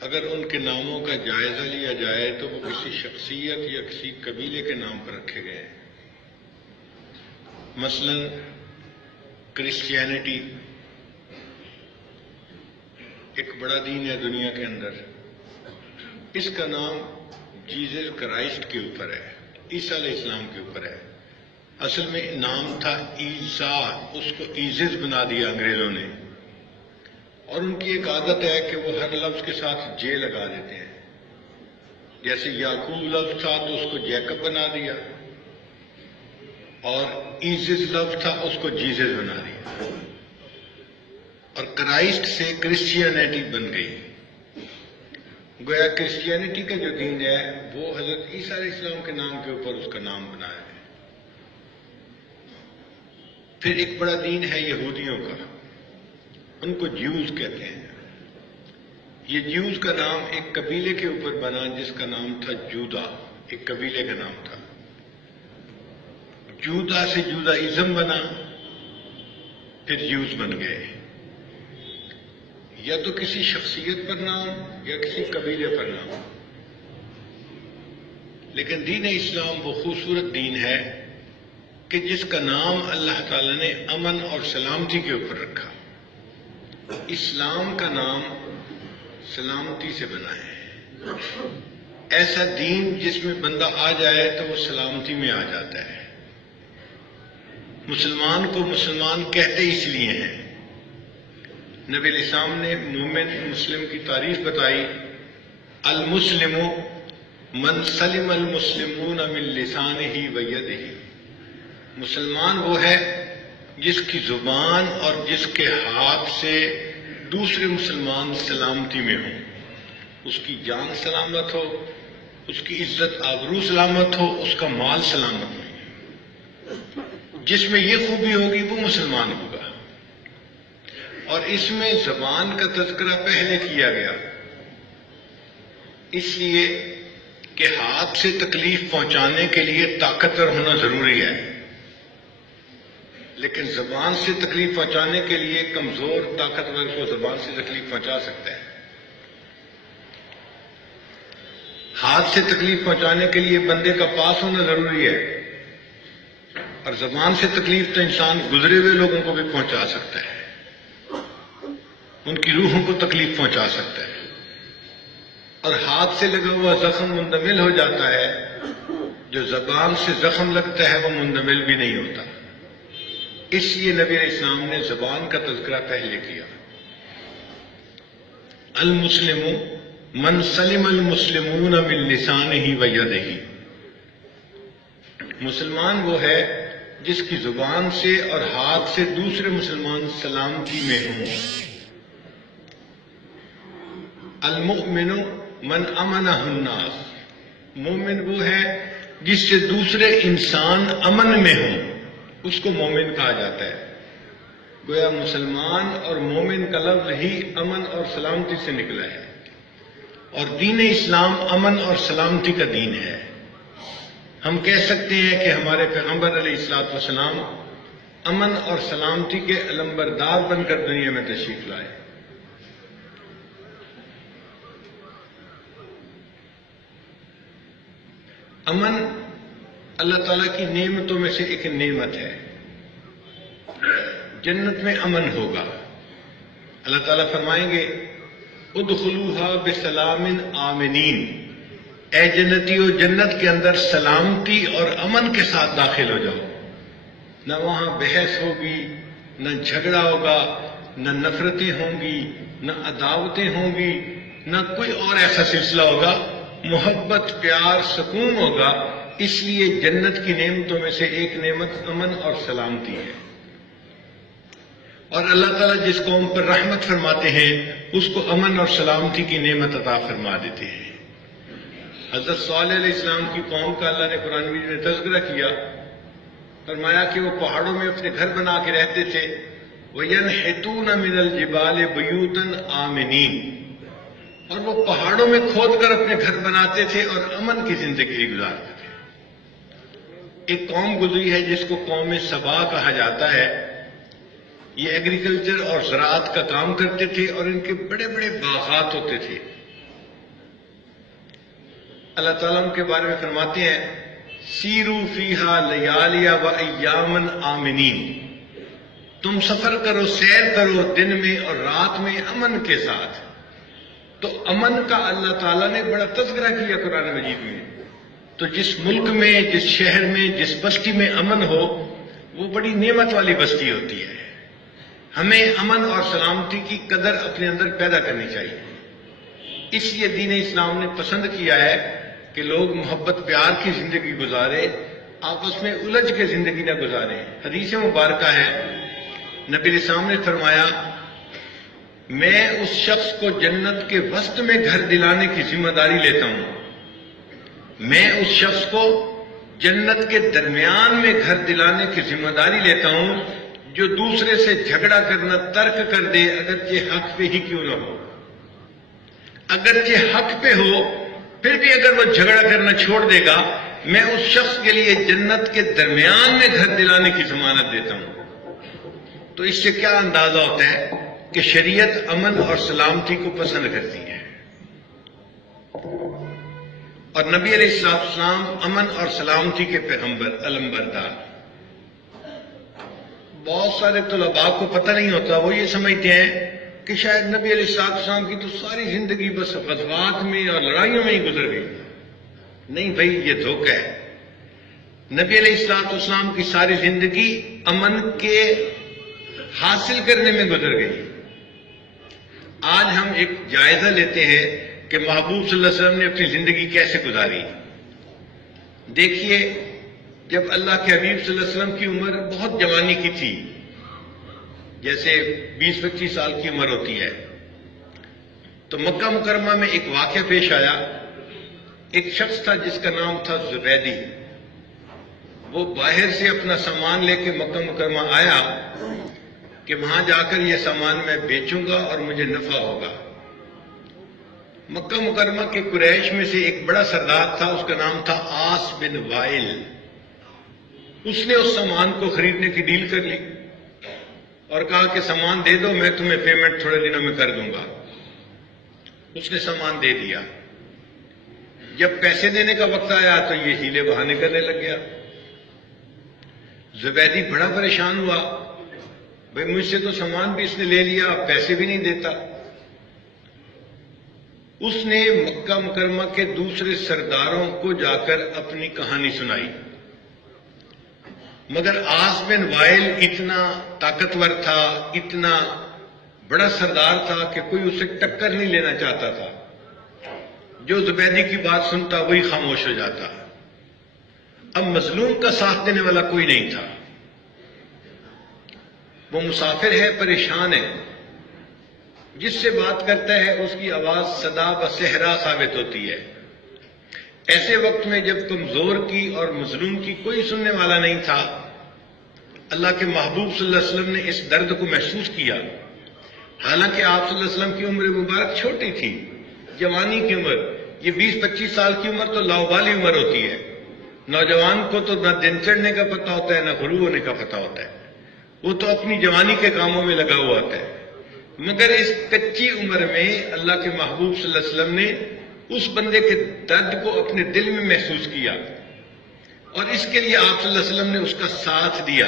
اگر ان کے ناموں کا جائزہ لیا جائے تو وہ کسی شخصیت یا کسی قبیلے کے نام پر رکھے گئے ہیں۔ مثلا کرسچینٹی ایک بڑا دین ہے دنیا کے اندر، اس کا نام جیزس کرائسٹ کے اوپر ہے، عیسیٰ علیہ السلام کے اوپر ہے۔ اصل میں نام تھا عیسیٰ، اس کو ایزس بنا دیا انگریزوں نے، اور ان کی ایک عادت ہے کہ وہ ہر لفظ کے ساتھ جے لگا دیتے ہیں۔ جیسے یعقوب لفظ تھا تو اس کو جیکب بنا دیا، اور ایزس لفظ تھا اس کو جیزس بنا دیا، اور کرائسٹ سے کرسچینٹی بن گئی۔ گویا کرسچینٹی کا جو دین ہے وہ حضرت عیسیٰ علیہ السلام کے نام کے اوپر اس کا نام بنایا ہے۔ پھر ایک بڑا دین ہے یہودیوں کا، ان کو جیوز کہتے ہیں۔ یہ جیوز کا نام ایک قبیلے کے اوپر بنا جس کا نام تھا جودا، ایک قبیلے کا نام تھا۔ جودا سے جودائزم بنا، پھر جیوز بن گئے۔ یا تو کسی شخصیت پر نام یا کسی قبیلے پر نام۔ لیکن دین اسلام وہ خوبصورت دین ہے کہ جس کا نام اللہ تعالی نے امن اور سلامتی کے اوپر رکھا۔ اسلام کا نام سلامتی سے بنا ہے۔ ایسا دین جس میں بندہ آ جائے تو وہ سلامتی میں آ جاتا ہے۔ مسلمان کو مسلمان کہتے اس لیے ہیں۔ نبی علیہ السلام نے مومن مسلم کی تعریف بتائی، المسلم من سلم المسلمون من لسانہ و یدہ۔ مسلمان وہ ہے جس کی زبان اور جس کے ہاتھ سے دوسرے مسلمان سلامتی میں ہوں، اس کی جان سلامت ہو، اس کی عزت آبرو سلامت ہو، اس کا مال سلامت ہو۔ جس میں یہ خوبی ہوگی وہ مسلمان ہوگا۔ اور اس میں زبان کا تذکرہ پہلے کیا گیا، اس لیے کہ ہاتھ سے تکلیف پہنچانے کے لیے طاقتور ہونا ضروری ہے، لیکن زبان سے تکلیف پہنچانے کے لیے کمزور طاقتور کو زبان سے تکلیف پہنچا سکتا ہے۔ ہاتھ سے تکلیف پہنچانے کے لیے بندے کا پاس ہونا ضروری ہے، اور زبان سے تکلیف تو انسان گزرے ہوئے لوگوں کو بھی پہنچا سکتا ہے، ان کی روحوں کو تکلیف پہنچا سکتا ہے۔ اور ہاتھ سے لگا ہوا زخم مندمل ہو جاتا ہے، جو زبان سے زخم لگتا ہے وہ مندمل بھی نہیں ہوتا۔ اس لیے نبی علیہ السلام نے زبان کا تذکرہ پہلے کیا۔ المسلم من سلم المسلمون من لسانہ و یدہ۔ مسلمان وہ ہے جس کی زبان سے اور ہاتھ سے دوسرے مسلمان سلامتی میں ہوں۔ المؤمن من امنہ الناس۔ مومن وہ ہے جس سے دوسرے انسان امن میں ہوں، اس کو مومن کہا جاتا ہے۔ گویا مسلمان اور مومن کا لفظ ہی امن اور سلامتی سے نکلا ہے، اور دین اسلام امن اور سلامتی کا دین ہے۔ ہم کہہ سکتے ہیں کہ ہمارے پیغمبر علیہ الصلوۃ والسلام امن اور سلامتی کے علمبردار بن کر دنیا میں تشریف لائے۔ امن اللہ تعالیٰ کی نعمتوں میں سے ایک نعمت ہے۔ جنت میں امن ہوگا۔ اللہ تعالیٰ فرمائیں گے ادخلوها بسلام آمنین، اے جنتیو جنت کے اندر سلامتی اور امن کے ساتھ داخل ہو جاؤ۔ نہ وہاں بحث ہوگی، نہ جھگڑا ہوگا، نہ نفرتیں ہوں گی، نہ عداوتیں ہوں گی، نہ کوئی اور ایسا سلسلہ ہوگا۔ محبت، پیار، سکون ہوگا۔ اس لیے جنت کی نعمتوں میں سے ایک نعمت امن اور سلامتی ہے۔ اور اللہ تعالیٰ جس قوم پر رحمت فرماتے ہیں اس کو امن اور سلامتی کی نعمت عطا فرما دیتے ہیں۔ حضرت صالح علیہ السلام کی قوم کا اللہ نے قرآن مجید میں تذکرہ کیا، فرمایا کہ وہ پہاڑوں میں اپنے گھر بنا کے رہتے تھے۔ وَيَنْحِتُونَ مِنَ الْجِبَالِ بُيُوتًا آمِنِينَ، اور وہ پہاڑوں میں کھود کر اپنے گھر بناتے تھے اور امن کی زندگی گزارتے تھے۔ ایک قوم گزری ہے جس کو قوم سبا کہا جاتا ہے۔ یہ ایگریکلچر اور زراعت کا کام کرتے تھے اور ان کے بڑے بڑے باغات ہوتے تھے۔ اللہ تعالیٰ ان کے بارے میں فرماتے ہیں سیرو فیہا لیالیا و ایامن آمنین، تم سفر کرو، سیر کرو دن میں اور رات میں امن کے ساتھ۔ تو امن کا اللہ تعالیٰ نے بڑا تذکرہ کیا قرآن مجید میں۔ تو جس ملک میں، جس شہر میں، جس بستی میں امن ہو وہ بڑی نعمت والی بستی ہوتی ہے۔ ہمیں امن اور سلامتی کی قدر اپنے اندر پیدا کرنی چاہیے۔ اس لیے دین اسلام نے پسند کیا ہے کہ لوگ محبت پیار کی زندگی گزارے، آپس میں الجھ کے زندگی نہ گزاریں۔ حدیث مبارکہ ہے، نبی علیہ السلام نے فرمایا میں اس شخص کو جنت کے وسط میں گھر دلانے کی ذمہ داری لیتا ہوں، میں اس شخص کو جنت کے درمیان میں گھر دلانے کی ذمہ داری لیتا ہوں جو دوسرے سے جھگڑا کرنا ترک کر دے، اگرچہ حق پہ ہی کیوں نہ ہو۔ اگرچہ حق پہ ہو پھر بھی اگر وہ جھگڑا کرنا چھوڑ دے گا، میں اس شخص کے لیے جنت کے درمیان میں گھر دلانے کی ضمانت دیتا ہوں۔ تو اس سے کیا اندازہ ہوتا ہے کہ شریعت امن اور سلامتی کو پسند کرتی ہے، اور نبی علیہ السلام امن اور سلامتی کے پیغمبر علمبردار۔ بہت سارے طلباء کو پتہ نہیں ہوتا، وہ یہ سمجھتے ہیں کہ شاید نبی علیہ السلام کی تو ساری زندگی بس غزوات میں اور لڑائیوں میں ہی گزر گئی۔ نہیں بھائی، یہ دھوکہ ہے۔ نبی علیہ السلام کی ساری زندگی امن کے حاصل کرنے میں گزر گئی۔ آج ہم ایک جائزہ لیتے ہیں کہ محبوب صلی اللہ علیہ وسلم نے اپنی زندگی کیسے گزاری۔ دیکھیے، جب اللہ کے حبیب صلی اللہ علیہ وسلم کی عمر بہت جوانی کی تھی، جیسے 20-25 سال کی عمر ہوتی ہے، تو مکہ مکرمہ میں ایک واقعہ پیش آیا۔ ایک شخص تھا جس کا نام تھا زبیدی۔ وہ باہر سے اپنا سامان لے کے مکہ مکرمہ آیا کہ وہاں جا کر یہ سامان میں بیچوں گا اور مجھے نفع ہوگا۔ مکہ مکرمہ کے قریش میں سے ایک بڑا سردار تھا، اس کا نام تھا عاص بن وائل۔ اس نے اس سامان کو خریدنے کی ڈیل کر لی اور کہا کہ سامان دے دو، میں تمہیں پیمنٹ تھوڑے دنوں میں کر دوں گا۔ اس نے سامان دے دیا۔ جب پیسے دینے کا وقت آیا تو یہ ہیلے بہانے کرنے لگ گیا۔ زبیدی بڑا پریشان ہوا، بھئی مجھ سے تو سامان بھی اس نے لے لیا، پیسے بھی نہیں دیتا۔ اس نے مکہ مکرمہ کے دوسرے سرداروں کو جا کر اپنی کہانی سنائی، مگر عاص بن وائل اتنا طاقتور تھا، اتنا بڑا سردار تھا کہ کوئی اسے ٹکر نہیں لینا چاہتا تھا۔ جو زبیدی کی بات سنتا وہی خاموش ہو جاتا۔ اب مظلوم کا ساتھ دینے والا کوئی نہیں تھا۔ وہ مسافر ہے، پریشان ہے، جس سے بات کرتا ہے اس کی آواز صدا و صحرا ثابت ہوتی ہے۔ ایسے وقت میں جب کمزور کی اور مظلوم کی کوئی سننے والا نہیں تھا، اللہ کے محبوب صلی اللہ علیہ وسلم نے اس درد کو محسوس کیا۔ حالانکہ آپ صلی اللہ علیہ وسلم کی عمر مبارک چھوٹی تھی، جوانی کی عمر، یہ 20-25 سال کی عمر تو لاؤبالی عمر ہوتی ہے۔ نوجوان کو تو نہ دن چڑھنے کا پتہ ہوتا ہے نہ غروب ہونے کا پتہ ہوتا ہے، وہ تو اپنی جوانی کے کاموں میں لگا ہوا ہوتا ہے۔ مگر اس کچی عمر میں اللہ کے محبوب صلی اللہ علیہ وسلم نے اس بندے کے درد کو اپنے دل میں محسوس کیا، اور اس کے لیے آپ صلی اللہ علیہ وسلم نے اس کا ساتھ دیا۔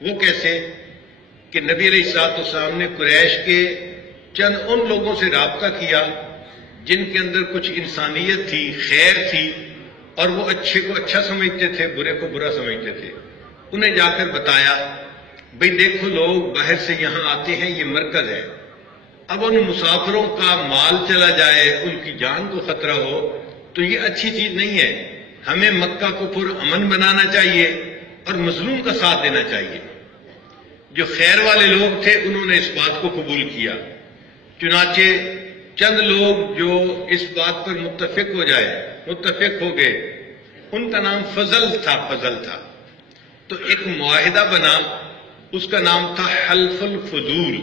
وہ کیسے کہ نبی علیہ الصلوۃ والسلام نے قریش کے چند ان لوگوں سے رابطہ کیا جن کے اندر کچھ انسانیت تھی، خیر تھی، اور وہ اچھے کو اچھا سمجھتے تھے، برے کو برا سمجھتے تھے۔ انہیں جا کر بتایا، بھئی دیکھو لوگ باہر سے یہاں آتے ہیں، یہ مرکز ہے، اب ان مسافروں کا مال چلا جائے، ان کی جان کو خطرہ ہو تو یہ اچھی چیز نہیں ہے۔ ہمیں مکہ کو پر امن بنانا چاہیے اور مظلوم کا ساتھ دینا چاہیے۔ جو خیر والے لوگ تھے انہوں نے اس بات کو قبول کیا۔ چنانچہ چند لوگ جو اس بات پر متفق ہو گئے، ان کا نام فضل تھا۔ تو ایک معاہدہ بنا، اس کا نام تھا حلف الفضول،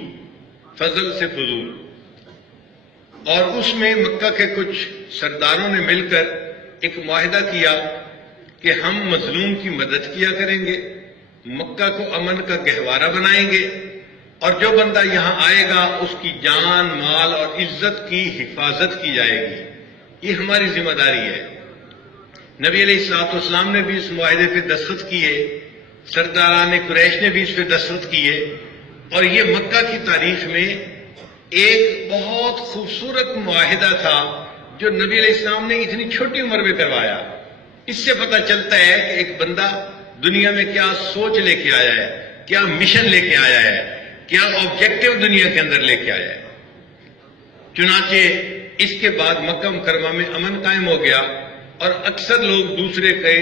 فضل سے فضول، اور اس میں مکہ کے کچھ سرداروں نے مل کر ایک معاہدہ کیا کہ ہم مظلوم کی مدد کیا کریں گے، مکہ کو امن کا گہوارہ بنائیں گے، اور جو بندہ یہاں آئے گا اس کی جان، مال اور عزت کی حفاظت کی جائے گی. یہ ہماری ذمہ داری ہے. نبی علیہ الصلوۃ والسلام نے بھی اس معاہدے پہ دستخط کیے، سرداران قریش نے بھی اس پہ دستخط کیے، اور یہ مکہ کی تاریخ میں ایک بہت خوبصورت معاہدہ تھا جو نبی علیہ السلام نے اتنی چھوٹی عمر میں کروایا. اس سے پتہ چلتا ہے کہ ایک بندہ دنیا میں کیا سوچ لے کے آیا ہے، کیا مشن لے کے آیا ہے، کیا آبجیکٹو دنیا کے اندر لے کے آیا ہے. چنانچہ اس کے بعد مکہ مکرمہ میں امن قائم ہو گیا اور اکثر لوگ دوسرے کے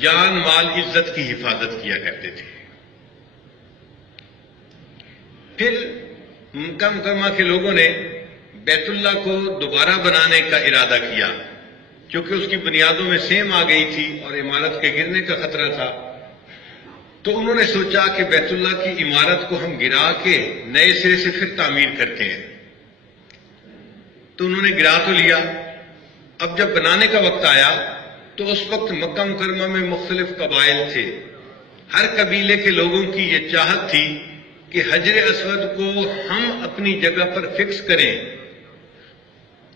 جان، مال، عزت کی حفاظت کیا کرتے تھے. پھر مکہ مکرمہ کے لوگوں نے بیت اللہ کو دوبارہ بنانے کا ارادہ کیا، کیونکہ اس کی بنیادوں میں سیم آ گئی تھی اور عمارت کے گرنے کا خطرہ تھا. تو انہوں نے سوچا کہ بیت اللہ کی عمارت کو ہم گرا کے نئے سرے سے پھر تعمیر کرتے ہیں. تو انہوں نے گرا تو لیا. اب جب بنانے کا وقت آیا تو اس وقت مکہ مکرمہ میں مختلف قبائل تھے. ہر قبیلے کے لوگوں کی یہ چاہت تھی کہ حجر اسود کو ہم اپنی جگہ پر فکس کریں،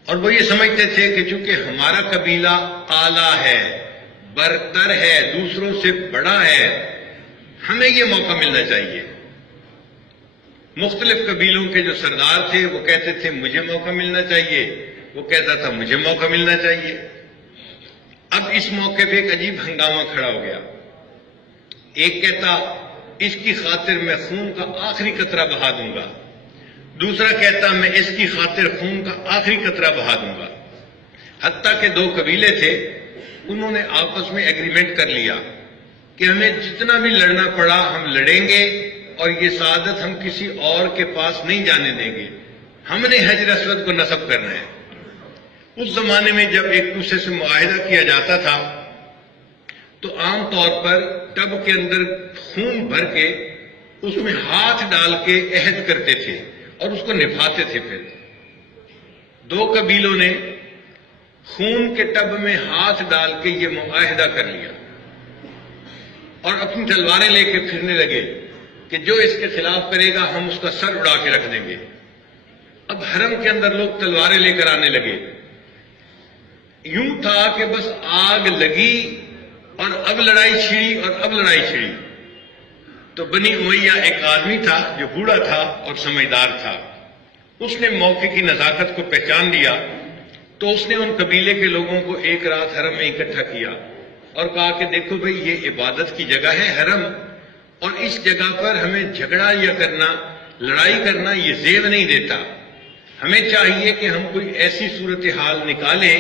اور وہ یہ سمجھتے تھے کہ چونکہ ہمارا قبیلہ اعلیٰ ہے، برتر ہے، دوسروں سے بڑا ہے، ہمیں یہ موقع ملنا چاہیے. مختلف قبیلوں کے جو سردار تھے وہ کہتے تھے مجھے موقع ملنا چاہیے، وہ کہتا تھا مجھے موقع ملنا چاہیے. اب اس موقع پہ ایک عجیب ہنگامہ کھڑا ہو گیا. ایک کہتا اس کی خاطر میں خون کا آخری قطرہ بہا دوں گا، دوسرا کہتا میں اس کی خاطر خون کا آخری قطرہ بہا دوں گا. حتیٰ کہ دو قبیلے تھے، انہوں نے آپس میں ایگریمنٹ کر لیا کہ ہمیں جتنا بھی لڑنا پڑا ہم لڑیں گے اور یہ سعادت ہم کسی اور کے پاس نہیں جانے دیں گے، ہم نے حجر اسود کو نصب کرنا ہے. اس زمانے میں جب ایک دوسرے سے معاہدہ کیا جاتا تھا تو عام طور پر ٹب کے اندر خون بھر کے اس میں ہاتھ ڈال کے عہد کرتے تھے اور اس کو نبھاتے تھے. پھر دو قبیلوں نے خون کے ٹب میں ہاتھ ڈال کے یہ معاہدہ کر لیا اور اپنی تلواریں لے کے پھرنے لگے کہ جو اس کے خلاف کرے گا ہم اس کا سر اڑا کے رکھ دیں گے. اب حرم کے اندر لوگ تلواریں لے کر آنے لگے. یوں تھا کہ بس آگ لگی اور اب لڑائی چھڑی اور اب لڑائی چھڑی. تو بنی امیہ ایک آدمی تھا جو بوڑھا تھا اور سمجھدار تھا. اس نے موقع کی نزاکت کو پہچان لیا تو اس نے ان قبیلے کے لوگوں کو ایک رات حرم میں اکٹھا کیا اور کہا کہ دیکھو بھئی یہ عبادت کی جگہ ہے حرم، اور اس جگہ پر ہمیں جھگڑا یا کرنا، لڑائی کرنا یہ زیب نہیں دیتا. ہمیں چاہیے کہ ہم کوئی ایسی صورتحال نکالیں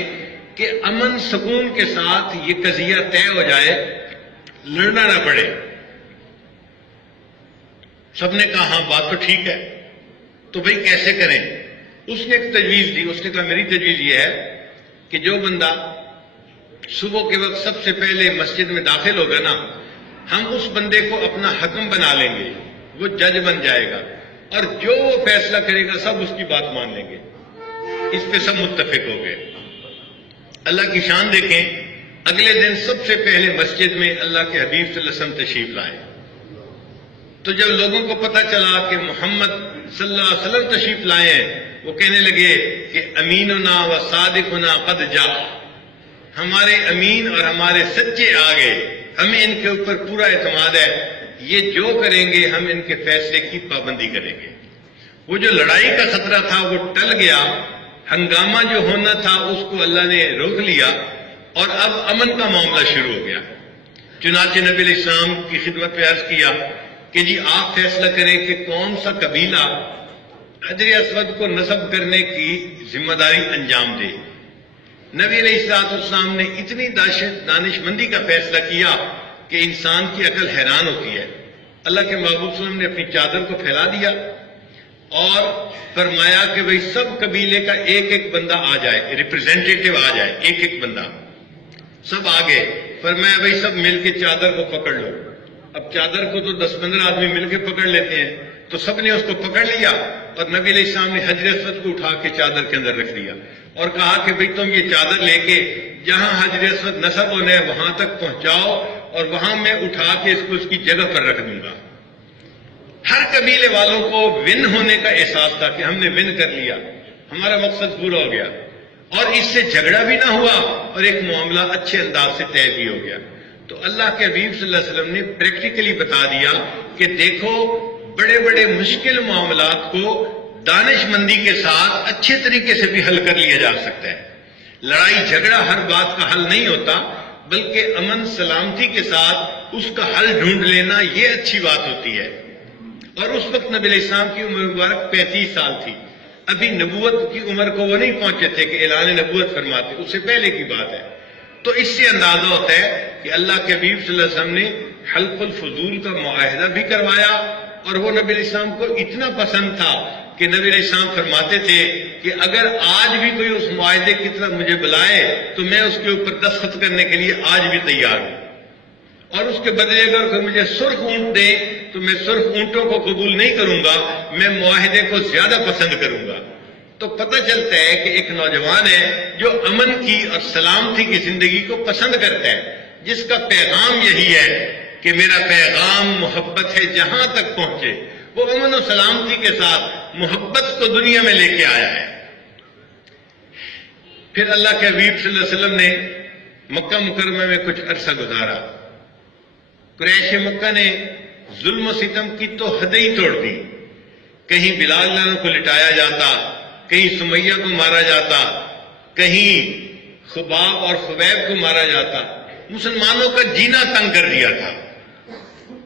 کہ امن سکون کے ساتھ یہ قضیہ طے ہو جائے، لڑنا نہ پڑے. سب نے کہا ہاں بات تو ٹھیک ہے. تو بھئی کیسے کریں؟ اس نے ایک تجویز دی. اس نے کہا میری تجویز یہ ہے کہ جو بندہ صبح کے وقت سب سے پہلے مسجد میں داخل ہوگا نا، ہم اس بندے کو اپنا حکم بنا لیں گے، وہ جج بن جائے گا اور جو وہ فیصلہ کرے گا سب اس کی بات مان لیں گے. اس پہ سب متفق ہو گئے. اللہ کی شان دیکھیں، اگلے دن سب سے پہلے مسجد میں اللہ کے حبیب صلی اللہ علیہ وسلم تشریف لائے. تو جب لوگوں کو پتہ چلا کہ محمد صلی اللہ علیہ وسلم تشریف لائے ہیں، وہ کہنے لگے کہ امیننا و صادقنا قد جاء، ہمارے امین اور ہمارے سچے آ گئے، ہمیں ان کے اوپر پورا اعتماد ہے، یہ جو کریں گے ہم ان کے فیصلے کی پابندی کریں گے. وہ جو لڑائی کا خطرہ تھا وہ ٹل گیا، ہنگامہ جو ہونا تھا اس کو اللہ نے روک لیا اور اب امن کا معاملہ شروع ہو گیا. چنانچہ نبی علیہ السلام کی خدمت پہ عرض کیا کہ جی آپ فیصلہ کریں کہ کون سا قبیلہ حجر اسود کو نصب کرنے کی ذمہ داری انجام دے. نبی علیہ السلام نے اتنی دانش مندی کا فیصلہ کیا کہ انسان کی عقل حیران ہوتی ہے. اللہ کے محبوب صلی اللہ علیہ وسلم نے اپنی چادر کو پھیلا دیا اور فرمایا کہ بھئی سب قبیلے کا ایک ایک بندہ آ جائے، ریپرزینٹیٹو آ جائے، ایک ایک بندہ. سب آ گئے. فرمایا بھئی سب مل کے چادر کو پکڑ لو. اب چادر کو تو 10-15 آدمی مل کے پکڑ لیتے ہیں، تو سب نے اس کو پکڑ لیا اور نبی علیہ السلام نے حجر اسود کو اٹھا کے چادر کے اندر رکھ دیا اور کہا کہ بھئی تم یہ چادر لے کے جہاں حجر اسود نصب ہونے ہے وہاں تک پہنچاؤ اور وہاں میں اٹھا کے اس کو اس کی جگہ پر رکھ دوں گا. ہر قبیلے والوں کو ون ہونے کا احساس تھا کہ ہم نے ون کر لیا، ہمارا مقصد پورا ہو گیا، اور اس سے جھگڑا بھی نہ ہوا اور ایک معاملہ اچھے انداز سے طے بھی ہو گیا۔ تو اللہ کے حبیب صلی اللہ علیہ وسلم نے پریکٹیکلی بتا دیا کہ دیکھو بڑے بڑے مشکل معاملات کو دانش مندی کے ساتھ اچھے طریقے سے بھی حل کر لیا جا سکتا ہے۔ لڑائی جھگڑا ہر بات کا حل نہیں ہوتا، بلکہ امن سلامتی کے ساتھ اس کا حل ڈھونڈ لینا یہ اچھی بات ہوتی ہے۔ اور اس وقت نبی علیہ السلام کی عمر مبارک 35 سال تھی، ابھی نبوت کی عمر کو وہ نہیں پہنچے تھے کہ اعلان نبوت فرماتے، اس سے پہلے کی بات ہے۔ تو اس سے اندازہ ہوتا ہے کہ اللہ کے حبیب صلی اللہ علیہ وسلم نے حلف الفضول کا معاہدہ بھی کروایا، اور وہ نبی علیہ السلام کو اتنا پسند تھا کہ نبی علیہ السلام فرماتے تھے کہ اگر آج بھی کوئی اس معاہدے کی طرف مجھے بلائے تو میں اس کے اوپر دستخط کرنے کے لیے آج بھی تیار ہوں، اور اس کے بدلے اگر کوئی مجھے سرخ اونٹ دے تو میں سرخ اونٹوں کو قبول نہیں کروں گا، میں معاہدے کو زیادہ پسند کروں گا۔ تو پتہ چلتا ہے کہ ایک نوجوان ہے جو امن کی اور سلامتی کی زندگی کو پسند کرتا ہے، جس کا پیغام یہی ہے کہ میرا پیغام محبت ہے جہاں تک پہنچے۔ وہ امن و سلامتی کے ساتھ محبت کو دنیا میں لے کے آیا ہے۔ پھر اللہ کے حبیب صلی اللہ علیہ وسلم نے مکہ مکرمہ میں کچھ عرصہ گزارا۔ قریش مکہ نے ظلم و ستم کی تو حد ہی توڑ دی، کہیں بلال عنہ کو لٹایا جاتا، کہیں سمیہ کو مارا جاتا، کہیں خباب اور خبیب کو مارا جاتا، مسلمانوں کا جینا تنگ کر دیا تھا۔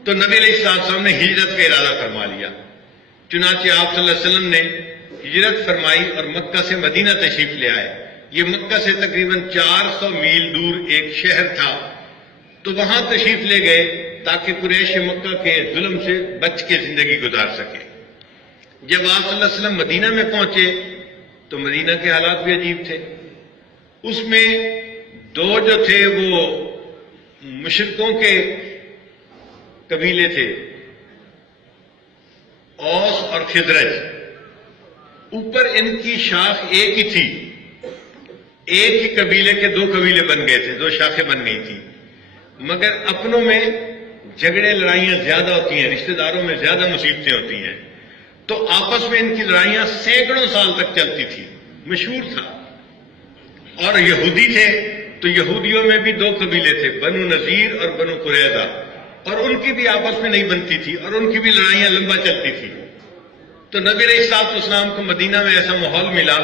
تو نبی علیہ السلام نے ہجرت کا ارادہ فرما لیا، چنانچہ آپ صلی اللہ علیہ وسلم نے ہجرت فرمائی اور مکہ سے مدینہ تشریف لے آئے۔ یہ مکہ سے تقریباً 400 میل دور ایک شہر تھا، تو وہاں تشریف لے گئے تاکہ قریش مکہ کے ظلم سے بچ کے زندگی گزار سکے۔ جب آپ صلی اللہ علیہ وسلم مدینہ میں پہنچے تو مدینہ کے حالات بھی عجیب تھے۔ اس میں دو جو تھے وہ مشرکوں کے قبیلے تھے، اوس اور خزرج۔ اوپر ان کی شاخ ایک ہی تھی، ایک ہی قبیلے کے دو قبیلے بن گئے تھے، دو شاخیں بن گئی تھی، مگر اپنوں میں جھگڑے لڑائیاں زیادہ ہوتی ہیں، رشتہ داروں میں زیادہ مصیبتیں ہوتی ہیں، تو آپس میں ان کی لڑائیاں سینکڑوں سال تک چلتی تھی، مشہور تھا۔ اور یہودی تھے تو یہودیوں میں بھی دو قبیلے تھے، بنو نذیر اور بنو قریظہ، اور ان کی بھی آپس میں نہیں بنتی تھی اور ان کی بھی لڑائیاں لمبا چلتی تھی۔ تو نبی علیہ الصلوۃ والسلام کو مدینہ میں ایسا ماحول ملا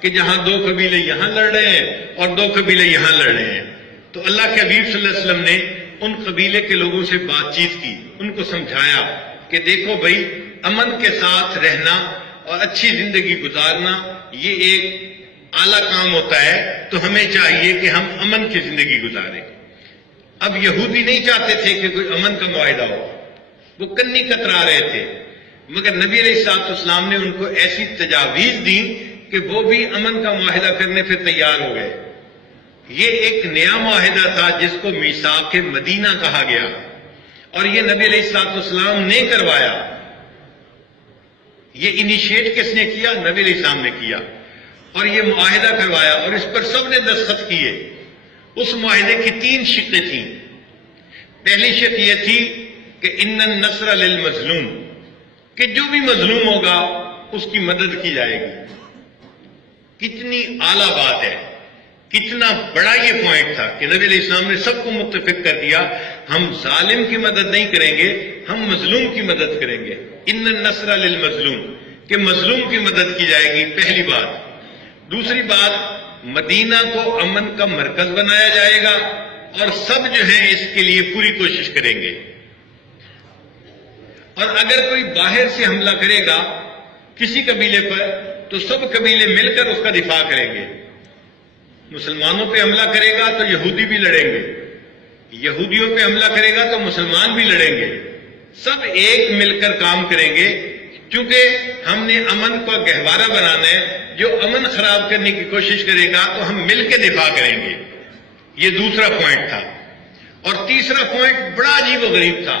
کہ جہاں دو قبیلے یہاں لڑ رہے ہیں اور دو قبیلے یہاں لڑ رہے ہیں، تو اللہ کے حبیب صلی اللہ علیہ وسلم نے ان قبیلے کے لوگوں سے بات چیت کی، ان کو سمجھایا کہ دیکھو بھائی، امن کے ساتھ رہنا اور اچھی زندگی گزارنا یہ ایک اعلیٰ کام ہوتا ہے، تو ہمیں چاہیے کہ ہم امن کی زندگی گزاریں۔ اب یہودی نہیں چاہتے تھے کہ کوئی امن کا معاہدہ ہو، وہ کنی کترا رہے تھے، مگر نبی علیہ الصلوۃ والسلام نے ان کو ایسی تجاویز دی کہ وہ بھی امن کا معاہدہ کرنے پہ تیار ہو گئے۔ یہ ایک نیا معاہدہ تھا جس کو میثاق مدینہ کہا گیا، اور یہ نبی علیہ الصلوۃ والسلام نے کروایا۔ یہ انیشیٹ کس نے کیا؟ نبی علیہ السلام نے کیا، اور یہ معاہدہ کروایا اور اس پر سب نے دستخط کیے۔ اس معاہدے کی 3 شقیں تھیں۔ پہلی شق یہ تھی کہ ان النصر للمظلوم، کہ جو بھی مظلوم ہوگا اس کی مدد کی جائے گی۔ کتنی اعلیٰ بات ہے، کتنا بڑا یہ پوائنٹ تھا کہ نبی علیہ السلام نے سب کو متفق کر دیا، ہم ظالم کی مدد نہیں کریں گے، ہم مظلوم کی مدد کریں گے۔ ان النصر للمظلوم، کہ مظلوم کی مدد کی جائے گی، پہلی بات۔ دوسری بات، مدینہ کو امن کا مرکز بنایا جائے گا اور سب جو ہیں اس کے لیے پوری کوشش کریں گے، اور اگر کوئی باہر سے حملہ کرے گا کسی قبیلے پر تو سب قبیلے مل کر اس کا دفاع کریں گے۔ مسلمانوں پہ حملہ کرے گا تو یہودی بھی لڑیں گے، یہودیوں پہ حملہ کرے گا تو مسلمان بھی لڑیں گے، سب ایک مل کر کام کریں گے، کیونکہ ہم نے امن کا گہوارہ بنانا ہے۔ جو امن خراب کرنے کی کوشش کرے گا تو ہم مل کے دفاع کریں گے۔ یہ دوسرا پوائنٹ تھا۔ اور تیسرا پوائنٹ بڑا عجیب و غریب تھا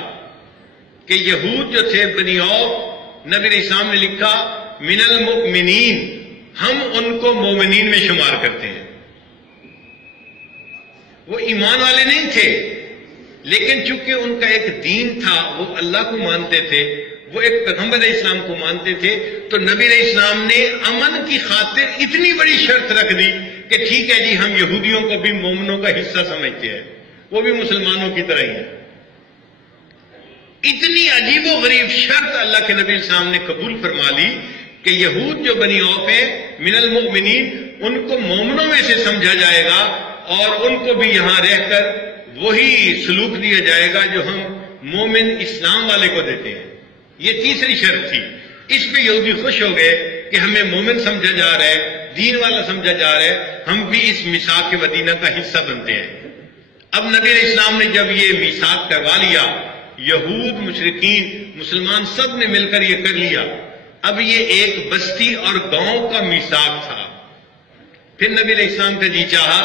کہ یہود جو تھے بنی عوف، نبی علیہ السلام نے لکھا من المؤمنین، ہم ان کو مومنین میں شمار کرتے ہیں۔ وہ ایمان والے نہیں تھے، لیکن چونکہ ان کا ایک دین تھا، وہ اللہ کو مانتے تھے، وہ ایک پیغمبر علیہ السلام کو مانتے تھے، تو نبی علیہ السلام نے امن کی خاطر اتنی بڑی شرط رکھ دی کہ ٹھیک ہے جی، ہم یہودیوں کو بھی مومنوں کا حصہ سمجھتے ہیں، وہ بھی مسلمانوں کی طرح ہی ہیں۔ اتنی عجیب و غریب شرط اللہ کے نبی السلام نے قبول فرما لی کہ یہود جو بنی عوف ہیں من المؤمنین، ان کو مومنوں میں سے سمجھا جائے گا اور ان کو بھی یہاں رہ کر وہی سلوک دیا جائے گا جو ہم مومن اسلام والے کو دیتے ہیں۔ یہ تیسری شرط تھی۔ اس پہ یہودی خوش ہو گئے کہ ہمیں مومن سمجھا جا رہا ہے، دین والا سمجھا جا رہا ہے، ہم بھی اس میثاق مدینہ کا حصہ بنتے ہیں۔ اب نبی علیہ السلام نے جب یہ میثاق کروا لیا، یہود، مشرکین، مسلمان سب نے مل کر یہ کر لیا، اب یہ ایک بستی اور گاؤں کا میثاق تھا۔ پھر نبی علیہ السلام کا جی چاہا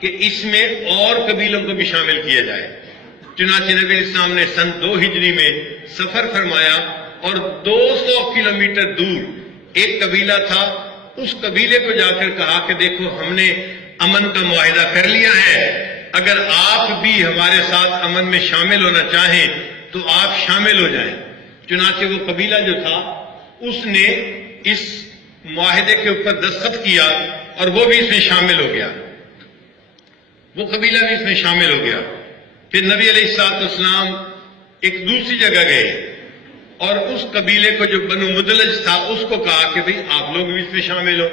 کہ اس میں اور قبیلوں کو بھی شامل کیا جائے، چنانچہ نبی علیہ السلام نے سن 2 ہجری میں سفر فرمایا اور 200 کلومیٹر دور ایک قبیلہ تھا، اس قبیلے کو جا کر کہا کہ دیکھو ہم نے امن کا معاہدہ کر لیا ہے، اگر آپ بھی ہمارے ساتھ امن میں شامل ہونا چاہیں تو آپ شامل ہو جائیں۔ چنانچہ وہ قبیلہ جو تھا اس نے اس معاہدے کے اوپر دستخط کیا اور وہ بھی اس میں شامل ہو گیا، وہ قبیلہ بھی اس میں شامل ہو گیا۔ پھر نبی علیہ السلام ایک دوسری جگہ گئے اور اس قبیلے کو جو بنو مدلج تھا اس کو کہا کہ بھئی آپ لوگ بھی اس میں شامل ہو،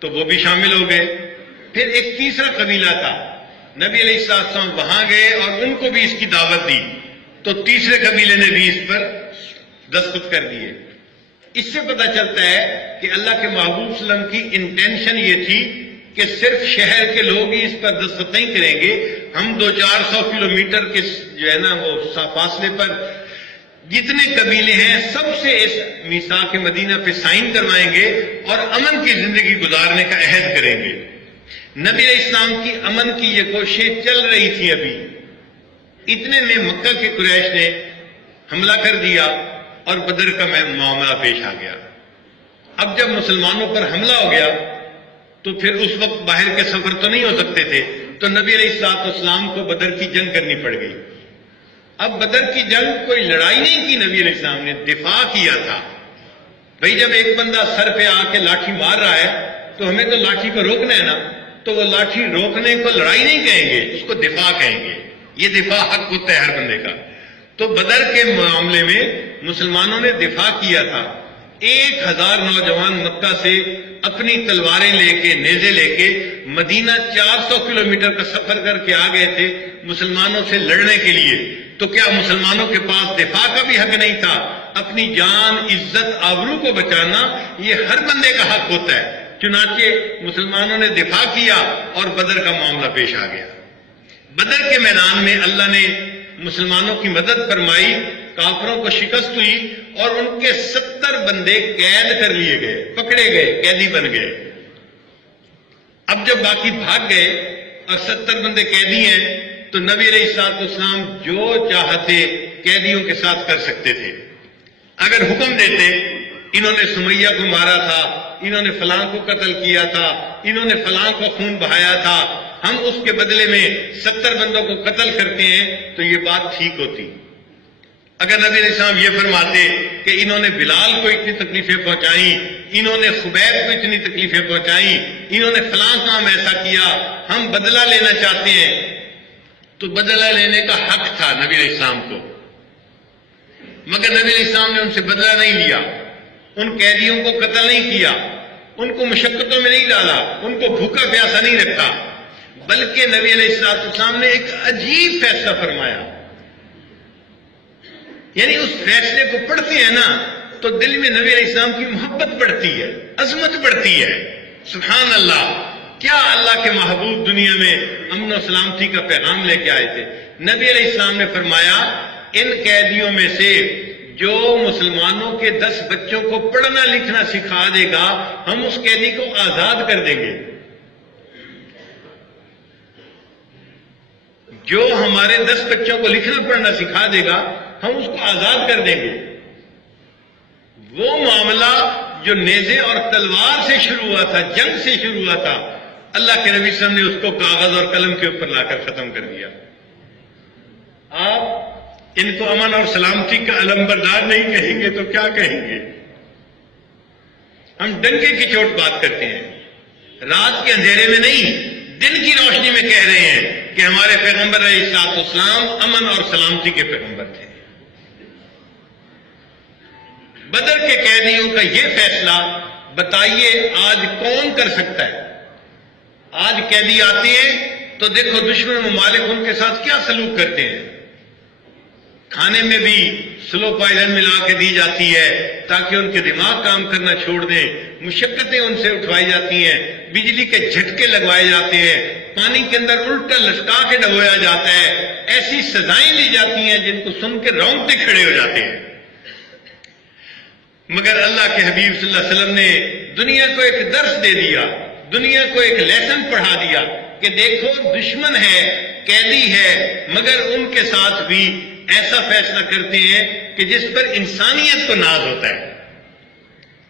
تو وہ بھی شامل ہو گئے۔ پھر ایک تیسرا قبیلہ تھا، نبی علیہ السلام وہاں گئے اور ان کو بھی اس کی دعوت دی، تو تیسرے قبیلے نے بھی اس پر دستخط کر دیے۔ اس سے پتہ چلتا ہے کہ اللہ کے محبوب صلی اللہ علیہ وسلم کی انٹینشن یہ تھی کہ صرف شہر کے لوگ ہی اس پر دستخط نہیں کریں گے، ہم 200-400 کلومیٹر کے جو ہے نا وہ فاصلے پر جتنے قبیلے ہیں سب سے اس میثاق مدینہ پہ سائن کروائیں گے اور امن کی زندگی گزارنے کا عہد کریں گے۔ نبی علیہ السلام کی امن کی یہ کوششیں چل رہی تھی ابھی، اتنے میں مکہ کے قریش نے حملہ کر دیا اور بدر کا معاملہ پیش آ گیا۔ اب جب مسلمانوں پر حملہ ہو گیا تو پھر اس وقت باہر کے سفر تو نہیں ہو سکتے تھے، تو نبی علیہ السلام کو بدر کی جنگ کرنی پڑ گئی۔ اب بدر کی جنگ کوئی لڑائی نہیں کی، نبی علیہ السلام نے دفاع کیا تھا۔ بھئی جب ایک بندہ سر پہ آ کے لاٹھی مار رہا ہے تو ہمیں تو لاٹھی کو روکنا ہے نا، تو وہ لاٹھی روکنے کو لڑائی نہیں کہیں گے، اس کو دفاع کہیں گے۔ یہ دفاع حق ہوتا ہے ہر بندے کا۔ تو بدر کے معاملے میں مسلمانوں نے دفاع کیا تھا۔ 1000 نوجوان مکہ سے اپنی تلواریں لے کے، نیزے لے کے مدینہ 400 کلومیٹر کا سفر کر کے آ گئے تھے مسلمانوں سے لڑنے کے لیے۔ تو کیا مسلمانوں کے پاس دفاع کا بھی حق نہیں تھا؟ اپنی جان، عزت، آبرو کو بچانا یہ ہر بندے کا حق ہوتا ہے۔ چنانچہ مسلمانوں نے دفاع کیا اور بدر کا معاملہ پیش آ گیا۔ بدر کے میدان میں اللہ نے مسلمانوں کی مدد فرمائی، کافروں کو شکست ہوئی اور ان کے 70 بندے قید کر لیے گئے، پکڑے گئے، قیدی بن گئے۔ اب جب باقی بھاگ گئے اور 70 بندے قیدی ہیں تو نبی علیہ السلام جو چاہتے قیدیوں کے ساتھ کر سکتے تھے۔ اگر حکم دیتے انہوں نے سمیہ کو مارا تھا، انہوں نے فلاں کو قتل کیا تھا، انہوں نے فلاں کو خون بہایا تھا، ہم اس کے بدلے میں 70 بندوں کو قتل کرتے ہیں، تو یہ بات ٹھیک ہوتی۔ اگر نبی علیہ السلام یہ فرماتے کہ انہوں نے بلال کو اتنی تکلیفیں پہنچائیں، انہوں نے خبیب کو اتنی تکلیفیں پہنچائیں، انہوں نے فلاں کام ایسا کیا، ہم بدلہ لینا چاہتے ہیں، تو بدلہ لینے کا حق تھا نبی علیہ السلام کو۔ مگر نبی علیہ السلام نے ان سے بدلہ نہیں لیا، ان قیدیوں کو قتل نہیں کیا، ان کو مشقتوں میں نہیں ڈالا، ان کو بھوکا پیاسا نہیں رکھا، بلکہ نبی علیہ السلام نے ایک عجیب فیصلہ فرمایا۔ یعنی اس فیصلے کو پڑھتے ہیں نا تو دل میں نبی علیہ السلام کی محبت بڑھتی ہے، عظمت بڑھتی ہے۔ سبحان اللہ، کیا اللہ کے محبوب دنیا میں امن و سلامتی کا پیغام لے کے آئے تھے۔ نبی علیہ السلام نے فرمایا ان قیدیوں میں سے جو مسلمانوں کے 10 بچوں کو پڑھنا لکھنا سکھا دے گا ہم اس قیدی کو آزاد کر دیں گے۔ جو ہمارے 10 بچوں کو لکھنا پڑھنا سکھا دے گا ہم اس کو آزاد کر دیں گے۔ وہ معاملہ جو نیزے اور تلوار سے شروع ہوا تھا، جنگ سے شروع ہوا تھا، اللہ کے نبی صلی اللہ علیہ وسلم نے اس کو کاغذ اور قلم کے اوپر لا کر ختم کر دیا۔ آپ ان کو امن اور سلامتی کا علمبردار نہیں کہیں گے تو کیا کہیں گے؟ ہم ڈنکے کی چوٹ بات کرتے ہیں، رات کے اندھیرے میں نہیں، دن کی روشنی میں کہہ رہے ہیں کہ ہمارے پیغمبر علیہ الصلوۃ والسلام امن اور سلامتی کے پیغمبر تھے۔ بدر کے قیدیوں کا یہ فیصلہ بتائیے آج کون کر سکتا ہے؟ آج قیدی آتے ہیں تو دیکھو دشمن ممالک ان کے ساتھ کیا سلوک کرتے ہیں۔ کھانے میں بھی سلو پوائزن ملا کے دی جاتی ہے تاکہ ان کے دماغ کام کرنا چھوڑ دیں، مشقتیں ان سے اٹھوائی جاتی ہیں، بجلی کے جھٹکے لگوائے جاتے ہیں، پانی کے اندر الٹا لٹکا کے ڈبویا جاتا ہے، ایسی سزائیں دی جاتی ہیں جن کو سن کے رونگٹے کھڑے ہو جاتے ہیں۔ مگر اللہ کے حبیب صلی اللہ علیہ وسلم نے دنیا کو ایک درس دے دیا، دنیا کو ایک لیسن پڑھا دیا کہ دیکھو دشمن ہے، قیدی ہے، مگر ان کے ساتھ بھی ایسا فیصلہ کرتے ہیں کہ جس پر انسانیت کو ناز ہوتا ہے۔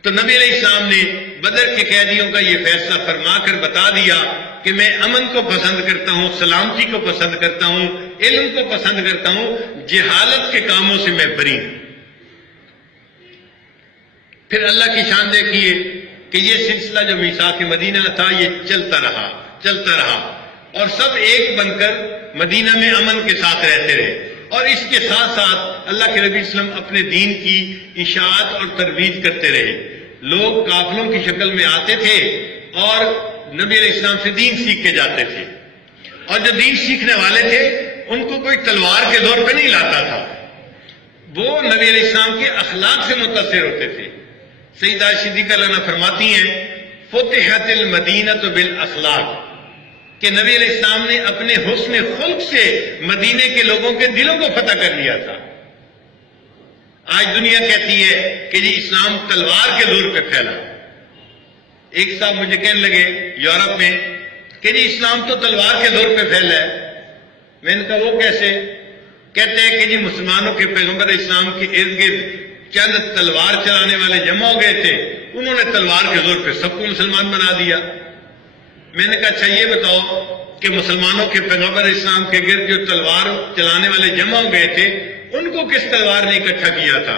تو نبی علیہ السلام نے بدر کے قیدیوں کا یہ فیصلہ فرما کر بتا دیا کہ میں امن کو پسند کرتا ہوں، سلامتی کو پسند کرتا ہوں، علم کو پسند کرتا ہوں، جہالت کے کاموں سے میں بری ہوں۔ پھر اللہ کی شان دیکھیے کہ یہ سلسلہ جو میثاق مدینہ تھا یہ چلتا رہا اور سب ایک بن کر مدینہ میں امن کے ساتھ رہتے رہے، اور اس کے ساتھ ساتھ اللہ کے نبی صلی اللہ علیہ وسلم اپنے دین کی اشاعت اور ترویج کرتے رہے۔ لوگ قافلوں کی شکل میں آتے تھے اور نبی علیہ السلام سے دین سیکھ کے جاتے تھے، اور جو دین سیکھنے والے تھے ان کو کوئی تلوار کے دور پہ نہیں لاتا تھا، وہ نبی علیہ السلام کے اخلاق سے متاثر ہوتے تھے۔ سیدہ صدیقہ عنہا فرماتی ہیں فتحت المدینہ بالاخلاق، کہ نبی علیہ السلام نے اپنے حسن خلق سے مدینے کے لوگوں کے دلوں کو فتح کر لیا تھا۔ آج دنیا کہتی ہے کہ جی اسلام تلوار کے دور پہ پھیلا۔ ایک صاحب مجھے کہنے لگے یورپ میں کہ جی اسلام تو تلوار کے دور پہ پھیلا ہے۔ میں نے کہا وہ کیسے؟ کہتے ہیں کہ جی مسلمانوں کے پیغمبر اسلام کے ارد گرد چند تلوار چلانے والے جمع ہو گئے تھے، انہوں نے تلوار کے زور پہ سب کو مسلمان بنا دیا۔ میں نے کہا اچھا یہ بتاؤ کہ مسلمانوں کے پیغمبر اسلام کے گرد جو تلوار چلانے والے جمع ہو گئے تھے ان کو کس تلوار نے اکٹھا کیا تھا؟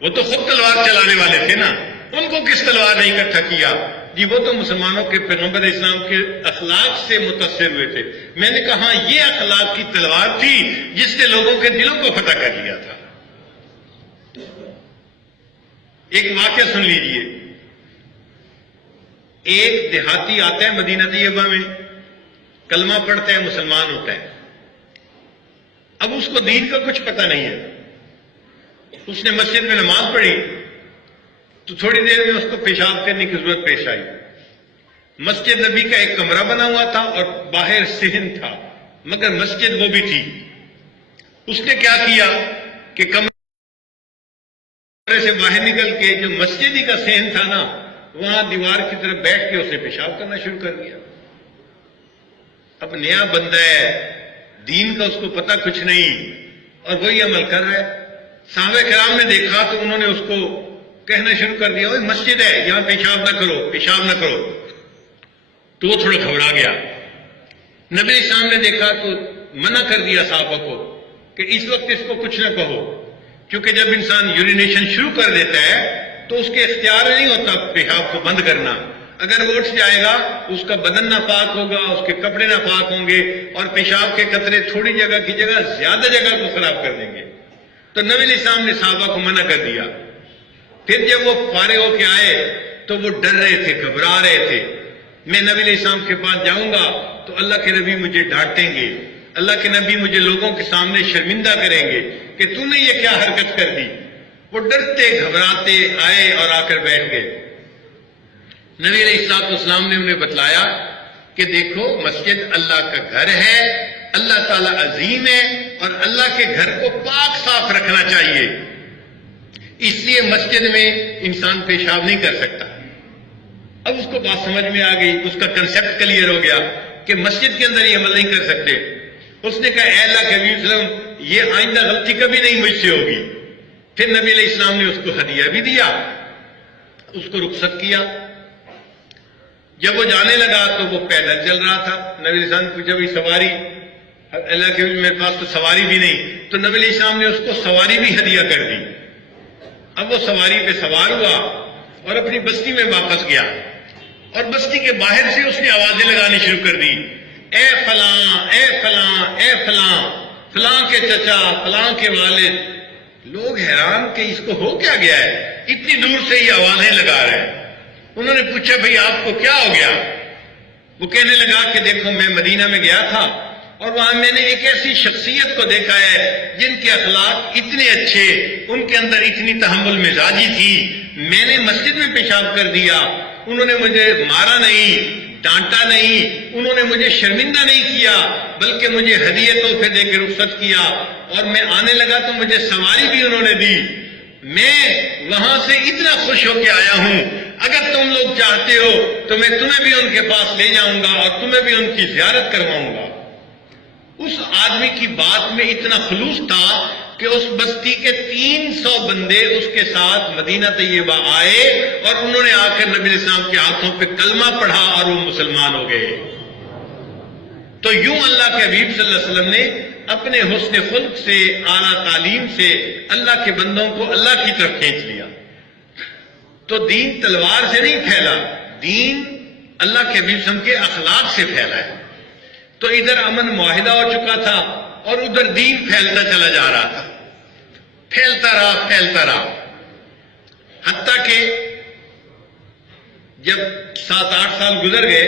وہ تو خود تلوار چلانے والے تھے نا، ان کو کس تلوار نے اکٹھا کیا؟ جی وہ تو مسلمانوں کے پیغمبر اسلام کے اخلاق سے متاثر ہوئے تھے۔ میں نے کہا ہاں یہ اخلاق کی تلوار تھی جس نے لوگوں کے دلوں کو فتح کر لیا تھا۔ ایک واقعہ سن لیجئے، ایک دیہاتی آتا ہے مدینہ طیبہ میں، کلمہ پڑھتا ہے، مسلمان ہوتا ہے۔ اب اس کو دین کا کچھ پتہ نہیں ہے، اس نے مسجد میں نماز پڑھی تو تھوڑی دیر میں اس کو پیشاب کرنے کی ضرورت پیش آئی۔ مسجد نبی کا ایک کمرہ بنا ہوا تھا اور باہر صحن تھا، مگر مسجد وہ بھی تھی۔ اس نے کیا کیا کہ کمرے سے باہر نکل کے جو مسجد ہی کا صحن تھا نا وہاں دیوار کی طرف بیٹھ کے اسے پیشاب کرنا شروع کر دیا۔ اب نیا بندہ ہے، دین کا اس کو پتہ کچھ نہیں اور وہی عمل کر رہا ہے۔ صحابہ کرام نے دیکھا تو انہوں نے اس کو کہنا شروع کر دیا اوہ مسجد ہے یہاں پیشاب نہ کرو، پیشاب نہ کرو۔ تو وہ تھوڑا گھبرا گیا۔ نبی اسلام نے دیکھا تو منع کر دیا صحابہ کو کہ اس وقت اس کو کچھ نہ کہو، کیونکہ جب انسان یورینیشن شروع کر دیتا ہے تو اس کے اختیار نہیں ہوتا پیشاب کو بند کرنا۔ اگر وہ اٹھ جائے گا اس کا بدن ناپاک ہوگا، اس کے کپڑے ناپاک ہوں گے اور پیشاب کے قطرے تھوڑی جگہ کی جگہ زیادہ جگہ کو خراب کر دیں گے۔ تو نبی علیہ السلام نے صحابہ کو منع کر دیا۔ پھر جب وہ فارغ ہو کے آئے تو وہ ڈر رہے تھے، گھبرا رہے تھے، میں نبی علیہ السلام کے پاس جاؤں گا تو اللہ کے نبی مجھے ڈانٹیں گے، اللہ کے نبی مجھے لوگوں کے سامنے شرمندہ کریں گے کہ تو نے یہ کیا حرکت کر دی۔ وہ ڈرتے گھبراتے آئے اور آ کر بیٹھ گئے۔ نبی علیہ السلام نے انہیں بتلایا کہ دیکھو مسجد اللہ کا گھر ہے، اللہ تعالیٰ عظیم ہے اور اللہ کے گھر کو پاک صاف رکھنا چاہیے، اس لیے مسجد میں انسان پیشاب نہیں کر سکتا۔ اب اس کو بات سمجھ میں آ گئی، اس کا کنسیپٹ کلیئر ہو گیا کہ مسجد کے اندر یہ عمل نہیں کر سکتے۔ اس نے کہا اے اللہ کے نبی صلی اللہ علیہ وسلم یہ آئندہ غلطی کبھی نہیں مجھ سے ہوگی۔ پھر نبی علیہ السلام نے اس کو ہدیہ بھی دیا، اس کو رخصت کیا۔ جب وہ جانے لگا تو وہ پیدل چل رہا تھا۔ نبی علیہ السلام نے پوچھا بھی سواری؟ اللہ کے میرے پاس تو سواری بھی نہیں، تو نبی علیہ السلام نے اس کو سواری بھی ہدیہ کر دی۔ اب وہ سواری پہ سوار ہوا اور اپنی بستی میں واپس گیا، اور بستی کے باہر سے اس نے آوازیں لگانی شروع کر دی، اے فلاں اے فلاں اے فلاں، فلاں کے چچا، فلاں کے والد۔ لوگ حیران کہ اس کو ہو کیا گیا ہے، اتنی دور سے یہ آوازیں لگا رہے ہیں۔ انہوں نے پوچھا بھئی آپ کو کیا ہو گیا؟ وہ کہنے لگا کہ دیکھو میں مدینہ میں گیا تھا اور وہاں میں نے ایک ایسی شخصیت کو دیکھا ہے جن کے اخلاق اتنے اچھے، ان کے اندر اتنی تحمل مزاجی تھی، میں نے مسجد میں پیشاب کر دیا، انہوں نے مجھے مارا نہیں، ڈانٹا نہیں، انہوں نے مجھے شرمندہ نہیں کیا، بلکہ مجھے ہدیے تحفے دے کے رخصت کیا، اور میں آنے لگا تو مجھے سواری بھی انہوں نے دی۔ میں وہاں سے اتنا خوش ہو کے آیا ہوں، اگر تم لوگ چاہتے ہو تو میں تمہیں بھی ان کے پاس لے جاؤں گا اور تمہیں بھی ان کی زیارت کرواؤں گا۔ اس آدمی کی بات میں اتنا خلوص تھا کہ اس بستی کے 300 بندے اس کے ساتھ مدینہ طیبہ آئے اور انہوں نے آ کر نبی علیہ السلام کے ہاتھوں پہ کلمہ پڑھا اور وہ مسلمان ہو گئے۔ تو یوں اللہ کے حبیب صلی اللہ علیہ وسلم نے اپنے حسن خلق سے، اعلیٰ تعلیم سے اللہ کے بندوں کو اللہ کی طرف کھینچ لیا۔ تو دین تلوار سے نہیں پھیلا، دین اللہ کے حبیب صلی اللہ علیہ وسلم کے اخلاق سے پھیلا ہے۔ تو ادھر امن معاہدہ ہو چکا تھا اور ادھر دین پھیلتا چلا جا رہا تھا، پھیلتا رہا، حتیٰ کہ جب 7-8 سال گزر گئے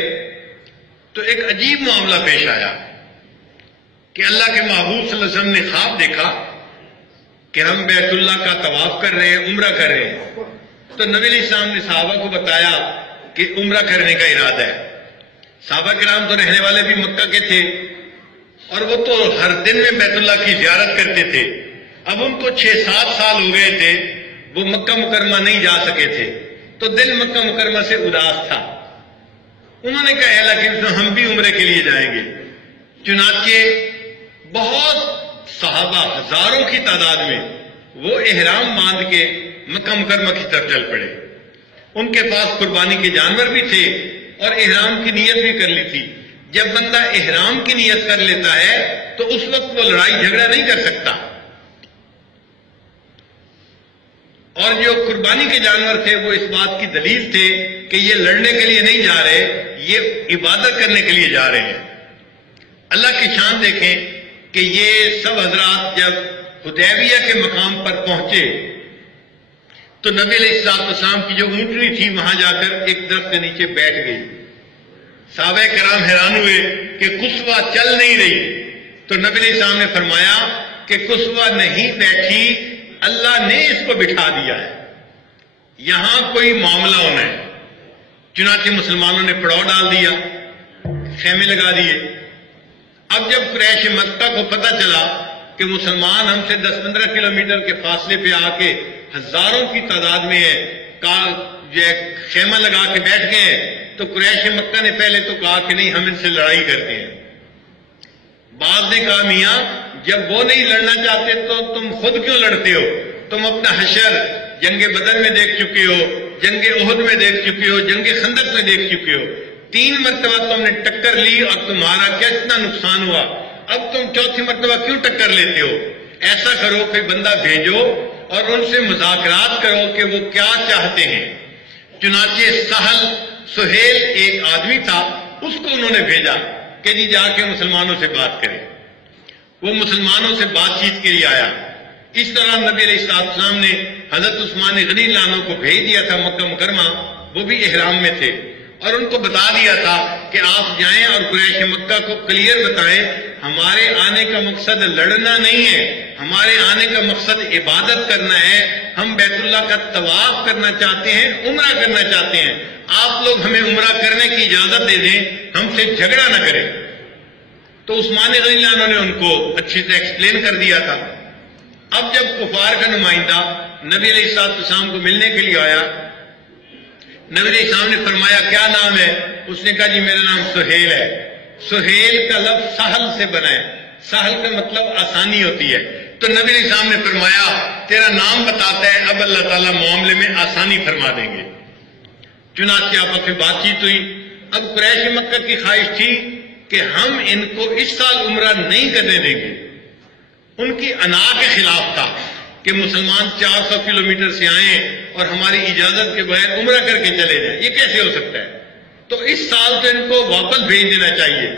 تو ایک عجیب معاملہ پیش آیا کہ اللہ کے محبوب صلی اللہ علیہ وسلم نے خواب دیکھا کہ ہم بیت اللہ کا طواف کر رہے ہیں، عمرہ کر رہے ہیں۔ تو نبی علیہ السلام نے صحابہ کو بتایا کہ عمرہ کرنے کا ارادہ ہے۔ صحابہ کرام تو رہنے والے بھی مکہ کے تھے اور وہ تو ہر دن میں بیت اللہ کی زیارت کرتے تھے۔ اب ان کو 6-7 سال ہو گئے تھے، وہ مکہ مکرمہ نہیں جا سکے تھے، تو دل مکہ مکرمہ سے اداس تھا۔ انہوں نے کہا اللہ کہ ہم بھی عمرے کے لیے جائیں گے۔ چنانچہ بہت صحابہ، ہزاروں کی تعداد میں، وہ احرام باندھ کے مکہ مکرمہ کی طرف چل پڑے۔ ان کے پاس قربانی کے جانور بھی تھے اور احرام کی نیت بھی کر لی تھی۔ جب بندہ احرام کی نیت کر لیتا ہے تو اس وقت وہ لڑائی جھگڑا نہیں کر سکتا، اور جو قربانی کے جانور تھے وہ اس بات کی دلیل تھے کہ یہ لڑنے کے لیے نہیں جا رہے، یہ عبادت کرنے کے لیے جا رہے ہیں۔ اللہ کی شان دیکھیں کہ یہ سب حضرات جب حدیبیہ کے مقام پر پہنچے تو نبی علیہ السلام کی جو اونٹنی تھی وہاں جا کر ایک درخت کے نیچے بیٹھ گئی۔ صحابہ کرام حیران ہوئے کہ قصوہ چل نہیں رہی، تو نبی علیہ السلام نے فرمایا کہ قصوہ نہیں بیٹھی، اللہ نے اس کو بٹھا دیا ہے، یہاں کوئی معاملہ ہونا ہے۔ چنانچہ مسلمانوں نے پڑاؤ ڈال دیا، خیمے لگا دیے۔ اب جب قریش مکہ کو پتہ چلا کہ مسلمان ہم سے 10-15 کلومیٹر کے فاصلے پہ آ کے ہزاروں کی تعداد میں خیمہ لگا کے بیٹھ گئے، تو قریش مکہ نے پہلے تو کہا کہ نہیں ہم ان سے لڑائی کرتے ہیں۔ بعض نے کہا میاں جب وہ نہیں لڑنا چاہتے تو تم خود کیوں لڑتے ہو؟ تم اپنا حشر جنگ بدر میں دیکھ چکے ہو، جنگ احد میں دیکھ چکے ہو، جنگ خندق میں دیکھ چکے ہو، 3 مرتبہ تم نے ٹکر لی اور تمہارا کتنا نقصان ہوا، اب تم 4تھی مرتبہ کیوں ٹکر لیتے ہو؟ ایسا کرو کہ بندہ بھیجو اور ان سے مذاکرات کرو کہ وہ کیا چاہتے ہیں۔ چنانچہ سہیل ایک آدمی تھا، اس کو انہوں نے بھیجا کہ جی جا کے مسلمانوں سے بات کریں۔ وہ مسلمانوں سے بات چیت کے لیے آیا۔ اس طرح نبی علیہ السلام نے حضرت عثمان غنی اللہ عنہ کو بھیج دیا تھا مکہ مکرمہ، وہ بھی احرام میں تھے، اور ان کو بتا دیا تھا کہ آپ جائیں اور قریش مکہ کو کلیئر بتائیں ہمارے آنے کا مقصد لڑنا نہیں ہے، ہمارے آنے کا مقصد عبادت کرنا ہے، ہم بیت اللہ کا طواف کرنا چاہتے ہیں، عمرہ کرنا چاہتے ہیں، آپ لوگ ہمیں عمرہ کرنے کی اجازت دے دیں، ہم سے جھگڑا نہ کریں۔ تو عثمان غنی اللہ عنہ نے ان کو اچھی طرح ایکسپلین کر دیا تھا۔ اب جب کفار کا نمائندہ نبی علیہ السلام کو ملنے کے لیے آیا، نبی علیہ السلام نے فرمایا کیا نام ہے؟ اس نے کہا جی میرا نام سہیل ہے۔ سہیل کا لفظ سہل سے بنا ہے، سہل کا مطلب آسانی ہوتی ہے، تو نبی علیہ السلام نے فرمایا تیرا نام بتاتا ہے، اب اللہ تعالیٰ معاملے میں آسانی فرما دیں گے۔ چنانچہ آپس میں بات چیت ہوئی۔ اب قریش مکہ کی خواہش تھی کہ ہم ان کو اس سال عمرہ نہیں کرنے دیں گے، ان کی انا کے خلاف تھا کہ مسلمان 400 کلومیٹر سے آئیں اور ہماری اجازت کے بغیر عمرہ کر کے چلے جائیں، یہ کیسے ہو سکتا ہے؟ تو اس سال تو ان کو واپس بھیج دینا چاہیے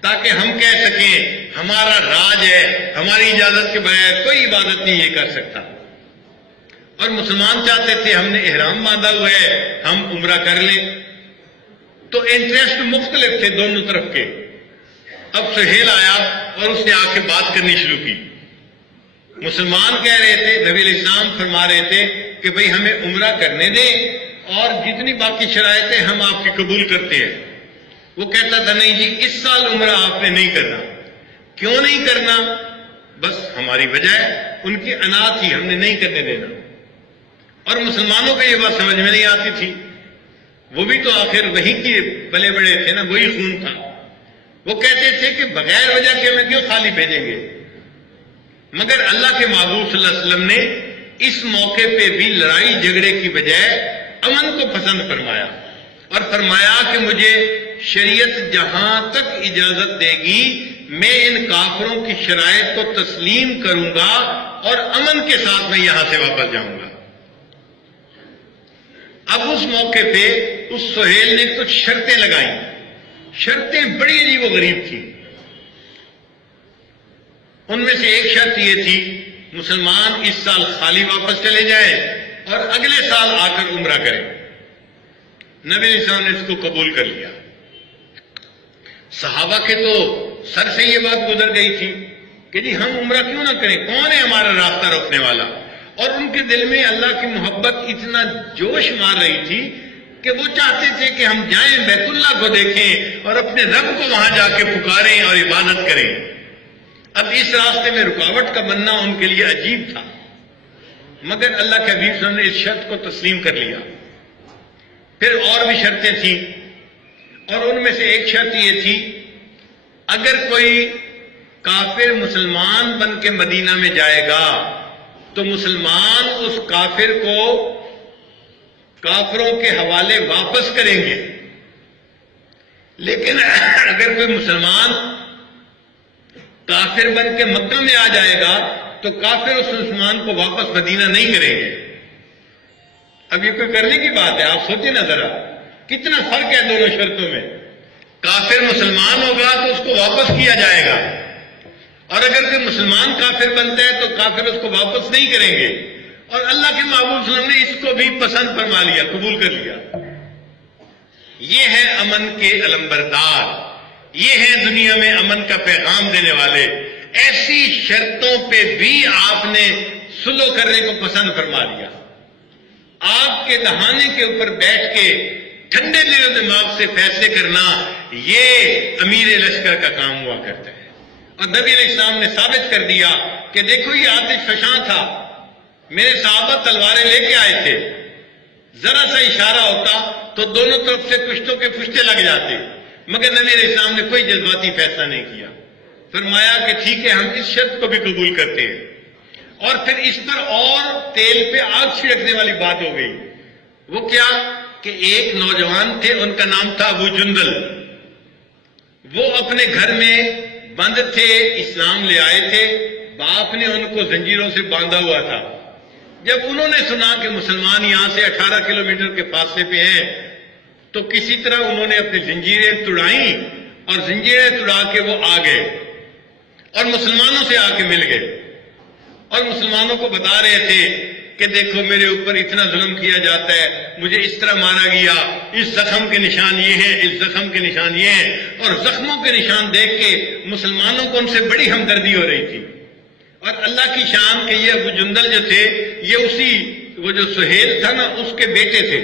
تاکہ ہم کہہ سکیں ہمارا راج ہے، ہماری اجازت کے بغیر کوئی عبادت نہیں یہ کر سکتا۔ اور مسلمان چاہتے تھے ہم نے احرام باندھا ہوا ہے، ہم عمرہ کر لیں، تو انٹرسٹ مختلف تھے دونوں طرف کے۔ اب سہیل آیا اور اس نے آ کے بات کرنی شروع کی۔ مسلمان کہہ رہے تھے، نبی علیہ السلام فرما رہے تھے کہ بھئی ہمیں عمرہ کرنے دیں اور جتنی باقی شرائط ہیں ہم آپ کی قبول کرتے ہیں۔ وہ کہتا تھا نہیں جی اس سال عمرہ آپ نے نہیں کرنا۔ کیوں نہیں کرنا؟ بس ہماری وجہ ہے، ان کی انا تھی، ہم نے نہیں کرنے دینا۔ اور مسلمانوں کو یہ بات سمجھ میں نہیں آتی تھی، وہ بھی تو آخر وہی کے بلے بڑے تھے نا، وہی خون تھا۔ وہ کہتے تھے کہ بغیر وجہ کے ہمیں کیوں خالی بھیجیں گے؟ مگر اللہ کے محبوب صلی اللہ علیہ وسلم نے اس موقع پہ بھی لڑائی جھگڑے کی بجائے امن کو پسند فرمایا اور فرمایا کہ مجھے شریعت جہاں تک اجازت دے گی میں ان کافروں کی شرائط کو تسلیم کروں گا اور امن کے ساتھ میں یہاں سے واپس جاؤں گا۔ اب اس موقع پہ اس سہیل نے کچھ شرطیں لگائیں، شرطیں بڑی عجیب و غریب تھیں۔ ان میں سے ایک شرط یہ تھی مسلمان اس سال خالی واپس چلے جائیں اور اگلے سال آ کر عمرہ کریں۔ نبی علیہ السلام نے اس کو قبول کر لیا۔ صحابہ کے تو سر سے یہ بات گزر گئی تھی کہ جی ہم عمرہ کیوں نہ کریں، کون ہے ہمارا راستہ روکنے والا؟ اور ان کے دل میں اللہ کی محبت اتنا جوش مار رہی تھی کہ وہ چاہتے تھے کہ ہم جائیں بیت اللہ کو دیکھیں اور اپنے رب کو وہاں جا کے پکاریں اور عبادت کریں۔ اب اس راستے میں رکاوٹ کا بننا ان کے لیے عجیب تھا، مگر اللہ کے حبیب صلی اللہ علیہ وسلم نے اس شرط کو تسلیم کر لیا۔ پھر اور بھی شرطیں تھیں، اور ان میں سے ایک شرط یہ تھی اگر کوئی کافر مسلمان بن کے مدینہ میں جائے گا تو مسلمان اس کافر کو کافروں کے حوالے واپس کریں گے، لیکن اگر کوئی مسلمان کافر بن کے مکہ میں آ جائے گا تو کافر اس مسلمان کو واپس مدینہ نہیں کریں گے۔ اب یہ کوئی کرنے کی بات ہے؟ آپ سوچیں نا ذرا کتنا فرق ہے دونوں شرطوں میں۔ کافر مسلمان ہوگا تو اس کو واپس کیا جائے گا، اور اگر کوئی مسلمان کافر بنتا ہے تو کافر اس کو واپس نہیں کریں گے۔ اور اللہ کے محبوب صلی اللہ علیہ وسلم نے اس کو بھی پسند فرما لیا، قبول کر لیا۔ یہ ہے امن کے علمبردار، یہ ہے دنیا میں امن کا پیغام دینے والے۔ ایسی شرطوں پہ بھی آپ نے صلح کرنے کو پسند فرما لیا۔ آپ کے دہانے کے اوپر بیٹھ کے ٹھنڈے دل و دماغ سے فیصلے کرنا یہ امیر لشکر کا کام ہوا کرتا ہے۔ اور نبی علیہ السلام نے ثابت کر دیا کہ دیکھو یہ آتش فشاں تھا، میرے صحابہ تلواریں لے کے آئے تھے، ذرا سا اشارہ ہوتا تو دونوں طرف سے پشتوں کے پشتے لگ جاتے، مگر نبی علیہ السلام نے کوئی جذباتی فیصلہ نہیں کیا۔ فرمایا کہ ٹھیک ہے ہم اس شرط کو بھی قبول کرتے ہیں۔ اور پھر اس پر اور تیل پہ آگ چھڑکنے والی بات ہو گئی۔ وہ کیا کہ ایک نوجوان تھے، ان کا نام تھا ابو جندل، وہ اپنے گھر میں بند تھے، اسلام لے آئے تھے، باپ نے ان کو زنجیروں سے باندھا ہوا تھا۔ جب انہوں نے سنا کہ مسلمان یہاں سے 18 کلومیٹر کے فاصلے پہ ہیں تو کسی طرح انہوں نے اپنی زنجیریں توڑائیں اور زنجیریں توڑا کے وہ آ گئے اور مسلمانوں سے آ کے مل گئے اور مسلمانوں کو بتا رہے تھے کہ دیکھو میرے اوپر اتنا ظلم کیا جاتا ہے، مجھے اس طرح مارا گیا، اس زخم کے نشان یہ ہیں، اس زخم کے نشان یہ ہیں، اور زخموں کے نشان دیکھ کے مسلمانوں کو ان سے بڑی ہمدردی ہو رہی تھی۔ اور اللہ کی شان کہ یہ ابو جندل جو تھے یہ وہ جو سہیل تھا نا اس کے بیٹے تھے۔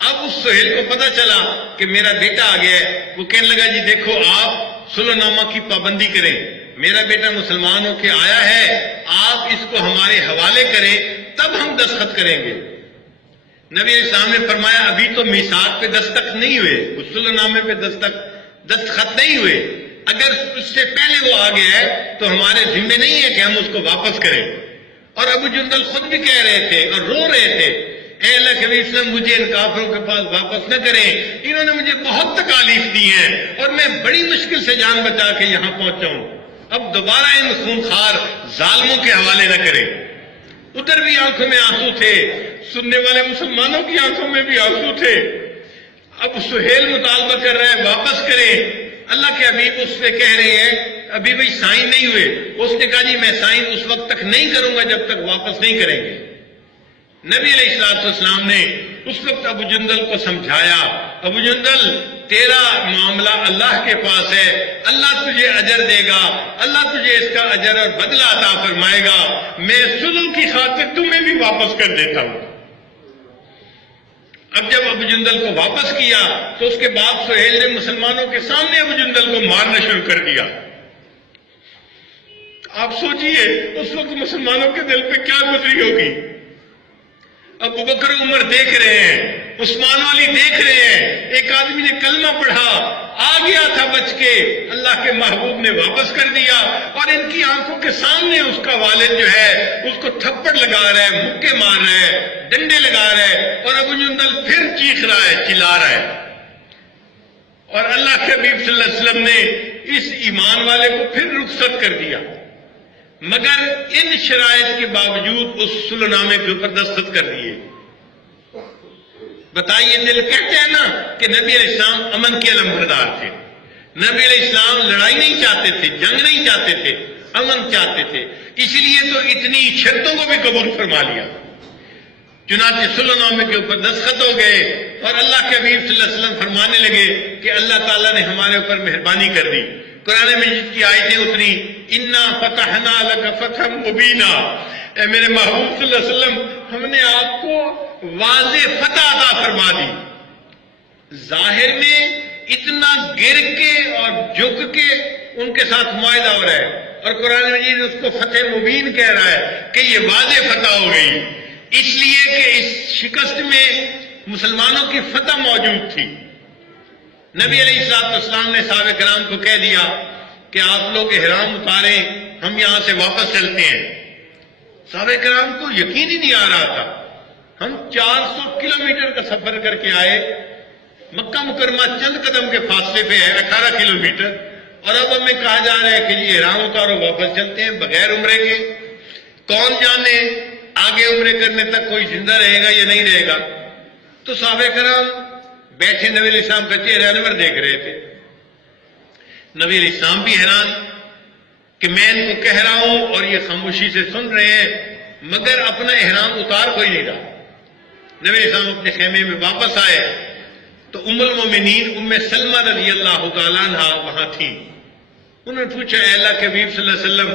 اب اس سہیل کو پتا چلا کہ میرا بیٹا آ گیا ہے، وہ کہنے لگا جی دیکھو آپ صلح نامہ کی پابندی کریں، میرا بیٹا مسلمان ہو کے آیا ہے، آپ اس کو ہمارے حوالے کریں تب ہم دستخط کریں گے۔ نبی علیہ السلام نے فرمایا ابھی تو میثاق پہ دستخط نہیں ہوئے، اس صلح نامے پہ دستخط نہیں ہوئے، اگر اس سے پہلے وہ آ گیا ہے تو ہمارے ذمہ نہیں ہے کہ ہم اس کو واپس کریں۔ اور ابو جندل خود بھی کہہ رہے تھے اور رو رہے تھے، اے اللہ کے نبی صلی اللہ علیہ وسلم مجھے ان کافروں کے پاس واپس نہ کریں، انہوں نے مجھے بہت تکالیف دی ہیں اور میں بڑی مشکل سے جان بچا کے یہاں پہنچا ہوں، اب دوبارہ ان خونخوار ظالموں کے حوالے نہ کریں۔ ادھر بھی آنکھوں میں آنسو تھے، سننے والے مسلمانوں کی آنکھوں میں بھی آنسو تھے۔ اب سہیل مطالبہ کر رہا ہے واپس کریں، اللہ کے حبیب اس سے کہہ رہے ہیں ابھی بھائی سائن نہیں ہوئے۔ اس نے کہا جی میں سائن اس وقت تک نہیں کروں گا جب تک واپس نہیں کریں گے۔ نبی علیہ السلام نے اس وقت ابو جندل کو سمجھایا، ابو جندل تیرا معاملہ اللہ کے پاس ہے، اللہ تجھے اجر دے گا، اللہ تجھے اس کا اجر اور بدلہ عطا فرمائے گا، میں صلح کی خاطر تمہیں بھی واپس کر دیتا ہوں۔ اب جب ابو جندل کو واپس کیا تو اس کے بعد سہیل نے مسلمانوں کے سامنے ابو جندل کو مارنا شروع کر دیا۔ آپ سوچئے اس وقت مسلمانوں کے دل پہ کیا گزری ہوگی۔ ابو بکر عمر دیکھ رہے ہیں، عثمان علی دیکھ رہے ہیں، ایک آدمی نے کلمہ پڑھا، آ گیا تھا بچ کے، اللہ کے محبوب نے واپس کر دیا، اور ان کی آنکھوں کے سامنے اس کا والد جو ہے اس کو تھپڑ لگا رہا ہے، مکے مار رہا ہے، ڈنڈے لگا رہا ہے، اور ابو جندل پھر چیخ رہا ہے، چلا رہا ہے۔ اور اللہ کے حبیب صلی اللہ علیہ وسلم نے اس ایمان والے کو پھر رخصت کر دیا، مگر ان شرائط کے باوجود اس صلح نامے کے اوپر دستخط کر دیے۔ بتائیے، دل کہتے ہیں نا کہ نبی علیہ السلام امن کے علمبردار تھے، نبی علیہ السلام لڑائی نہیں چاہتے تھے، جنگ نہیں چاہتے تھے، امن چاہتے تھے، اس لیے تو اتنی شرطوں کو بھی قبول فرما لیا۔ چنانچہ صلح نامے کے اوپر دستخط ہو گئے اور اللہ کے حبیب صلی اللہ علیہ وسلم فرمانے لگے کہ اللہ تعالیٰ نے ہمارے اوپر مہربانی کر دی۔ قرآن مجید کی آیتیں اتری، انا فتحنا لک فتحا مبینا، اے میرے محبوب صلی اللہ علیہ وسلم ہم نے آپ کو واضح فتح عطا فرما دی۔ ظاہر میں اتنا گر کے اور جھک کے ان کے ساتھ معاہدہ ہو رہا ہے، اور قرآن مجید اس کو فتح مبین کہہ رہا ہے کہ یہ واضح فتح ہو گئی، اس لیے کہ اس شکست میں مسلمانوں کی فتح موجود تھی۔ نبی علیہ السلام نے صحابہ کرام کو کہہ دیا کہ آپ لوگ احرام اتاریں، ہم یہاں سے واپس چلتے ہیں۔ صحابہ کرام کو یقین ہی نہیں آ رہا تھا، ہم 400 کلومیٹر کا سفر کر کے آئے، مکہ مکرمہ چند قدم کے فاصلے پہ ہے، 18 کلومیٹر، اور اب ہمیں کہا جا رہا ہے کہ جی احرام اتارو واپس چلتے ہیں بغیر عمرے کے۔ کون جانے آگے عمرے کرنے تک کوئی زندہ رہے گا یا نہیں رہے گا۔ تو صحابہ کرام بیٹھے نبی علیہ السلام کا چہرہ انور دیکھ رہے تھے۔ نبی علیہ السلام بھی حیران کہ میں ان کو کہہ رہا ہوں اور یہ خاموشی سے سن رہے ہیں، مگر اپنا احرام اتار کوئی نہیں رہا۔ نبی علیہ السلام اپنے خیمے میں واپس آئے تو ام المومنین ام سلمہ رضی اللہ تعالیٰ عنہ وہاں تھیں۔ انہوں نے پوچھا، اے اللہ کے حبیب صلی اللہ علیہ وسلم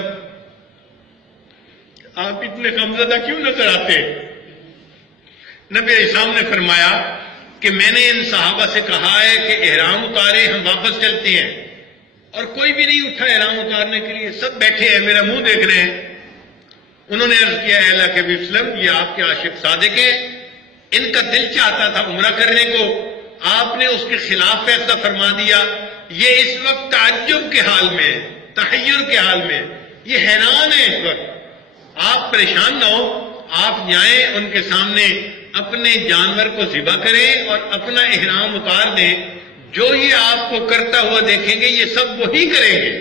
آپ اتنے غمزدہ کیوں نظر آتے؟ نبی علیہ السلام نے فرمایا کہ میں نے ان صحابہ سے کہا ہے کہ احرام اتارے، ہم واپس چلتے ہیں، اور کوئی بھی نہیں اٹھا احرام اتارنے کے لیے، سب بیٹھے ہیں میرا منہ دیکھ رہے ہیں۔ انہوں نے عرض کیا، اے اللہ کے حبیب صلی اللہ علیہ وسلم یہ آپ کے عاشق صادق ہیں، ان کا دل چاہتا تھا عمرہ کرنے کو، آپ نے اس کے خلاف فیصلہ فرما دیا، یہ اس وقت تعجب کے حال میں، تحیر کے حال میں، یہ حیران ہے اس وقت۔ آپ پریشان نہ ہو، آپ جائیں ان کے سامنے اپنے جانور کو ذبح کریں اور اپنا احرام اتار دیں، جو یہ آپ کو کرتا ہوا دیکھیں گے یہ سب وہی کریں گے۔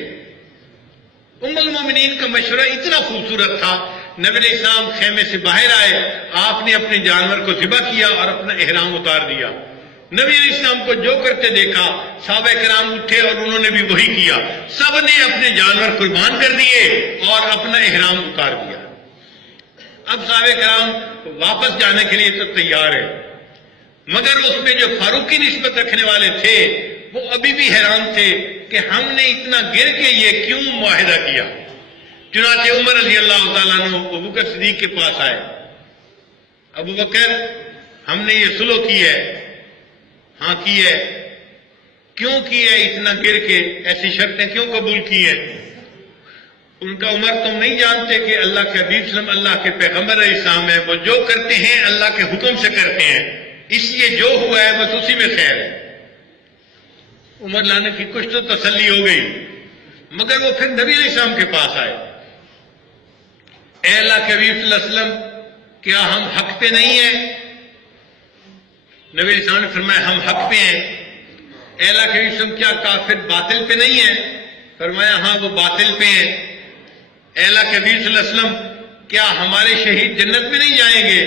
ام المومنین کا مشورہ اتنا خوبصورت تھا، نبی علیہ السلام خیمے سے باہر آئے، آپ نے اپنے جانور کو ذبح کیا اور اپنا احرام اتار دیا۔ نبی علیہ السلام کو جو کرتے دیکھا، صحابہ کرام اٹھے اور انہوں نے بھی وہی کیا، سب نے اپنے جانور قربان کر دیے اور اپنا احرام اتار دیا۔ اب صحابہ کرام واپس جانے کے لیے تو تیار ہے، مگر اس میں جو فاروق کی نسبت رکھنے والے تھے وہ ابھی بھی حیران تھے کہ ہم نے اتنا گر کے یہ کیوں معاہدہ کیا۔ چنانچہ عمر رضی اللہ تعالیٰ عنہ ابو بکر صدیق کے پاس آئے، ابو بکر ہم نے یہ صلح کی ہے۔ ہاں کی ہے۔ کیوں کی ہے؟ اتنا گر کے ایسی شرطیں کیوں قبول کی ہیں؟ ان کا عمر تم نہیں جانتے کہ اللہ کے حبیب صلی اللہ کے پیغمبر علیہ السلام ہے، وہ جو کرتے ہیں اللہ کے حکم سے کرتے ہیں، اس لیے جو ہوا ہے بس اسی میں خیر ہے۔ عمر لانے کی کچھ تو تسلی ہو گئی، مگر وہ پھر نبی علیہ السلام کے پاس آئے، اے اللہ کے حبیب صلی اللہ علیہ وسلم کیا ہم حق پہ نہیں ہیں؟ نبی علیہ السلام نے فرمایا ہم حق پہ ہیں۔ اے اللہ کے وسلم کیا کافر باطل پہ نہیں ہے؟ فرمایا ہاں وہ باطل پہ ہیں۔ اے اللہ کے نبی صلی اللہ علیہ وسلم کیا ہمارے شہید جنت میں نہیں جائیں گے؟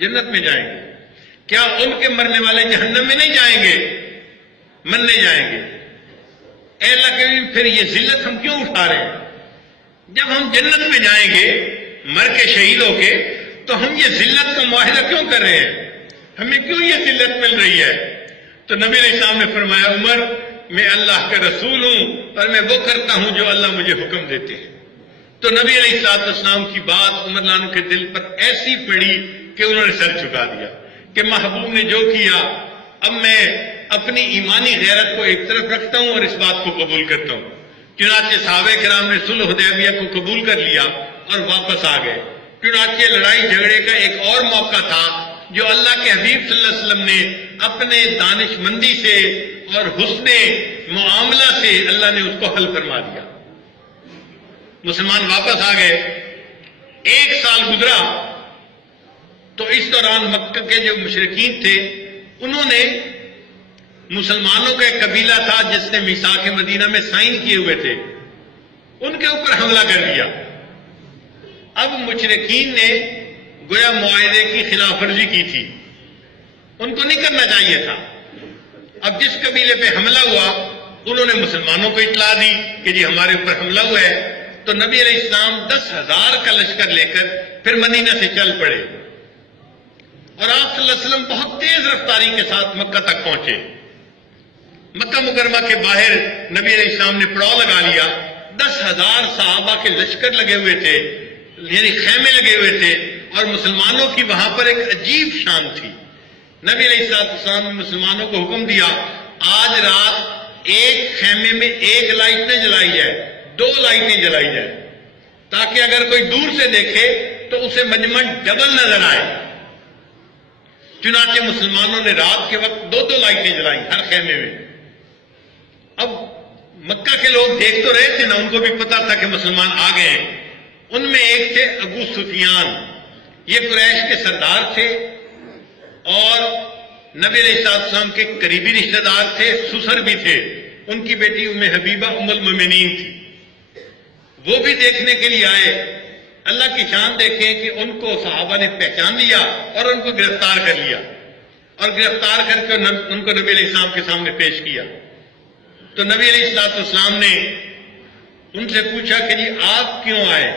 جنت میں جائیں گے۔ کیا ان کے مرنے والے جہنم میں نہیں جائیں گے؟ مرنے جائیں گے۔ اے اللہ کے نبی پھر یہ ذلت ہم کیوں اٹھا رہے ہیں؟ جب ہم جنت میں جائیں گے مر کے شہید ہو کے تو ہم یہ ذلت کا معاہدہ کیوں کر رہے ہیں؟ ہمیں کیوں یہ ذلت مل رہی ہے؟ تو نبی علیہ السلام نے فرمایا عمر میں اللہ کا رسول ہوں اور میں وہ کرتا ہوں جو اللہ مجھے حکم دیتے ہیں۔ تو نبی علیہ السلام کی بات عمر عنہ کے دل پر ایسی پڑی کہ انہوں نے سر جھکا دیا کہ محبوب نے جو کیا اب میں اپنی ایمانی غیرت کو ایک طرف رکھتا ہوں اور اس بات کو قبول کرتا ہوں۔ چنانچہ صحابہ کرام نے صلح حدیبیہ کو قبول کر لیا اور واپس آ گئے۔ چنانچہ لڑائی جھگڑے کا ایک اور موقع تھا جو اللہ کے حبیب صلی اللہ علیہ وسلم نے اپنے دانش مندی سے اور حسن معاملہ سے اللہ نے اس کو حل فرما دیا۔ مسلمان واپس آ گئے، 1 سال گزرا تو اس دوران مکہ کے جو مشرکین تھے انہوں نے مسلمانوں کا ایک قبیلہ تھا جس نے میثاق مدینہ میں سائن کیے ہوئے تھے، ان کے اوپر حملہ کر دیا۔ اب مشرکین نے گویا معاہدے کی خلاف ورزی کی تھی، ان کو نہیں کرنا چاہیے تھا۔ اب جس قبیلے پہ حملہ ہوا انہوں نے مسلمانوں کو اطلاع دی کہ جی ہمارے اوپر حملہ ہوا ہے، تو نبی علیہ السلام 10,000 کا لشکر لے کر پھر مدینہ سے چل پڑے اور آپ صلی اللہ علیہ وسلم بہت تیز رفتاری کے ساتھ مکہ تک پہنچے۔ مکہ مکرمہ کے باہر نبی علیہ السلام نے پڑاؤ لگا لیا، 10,000 صحابہ کے لشکر لگے ہوئے تھے، یعنی خیمے لگے ہوئے تھے، اور مسلمانوں کی وہاں پر ایک عجیب شان تھی۔ نبی علیہ السلام نے مسلمانوں کو حکم دیا آج رات ایک خیمے میں 1 لائٹ نہ جلائی جائے، 2 لائٹیں جلائی جائے تاکہ اگر کوئی دور سے دیکھے تو اسے مجمع ڈبل نظر آئے۔ چنانچہ مسلمانوں نے رات کے وقت 2 لائٹیں جلائیں ہر خیمے میں۔ اب مکہ کے لوگ دیکھ تو رہے تھے نا، ان کو بھی پتا تھا کہ مسلمان آ گئے ہیں۔ ان میں ایک تھے ابو سفیان، یہ قریش کے سردار تھے اور نبی علیہ السلام کے قریبی رشتہ دار تھے، سسر بھی تھے۔ ان کی بیٹی ام حبیبہ ام المومنین تھی، وہ بھی دیکھنے کے لیے آئے۔ اللہ کی شان دیکھیں کہ ان کو صحابہ نے پہچان لیا اور ان کو گرفتار کر لیا اور گرفتار کر کے ان کو نبی علیہ السلام کے سامنے پیش کیا۔ تو نبی علیہ السلام نے ان سے پوچھا کہ جی آپ کیوں آئے؟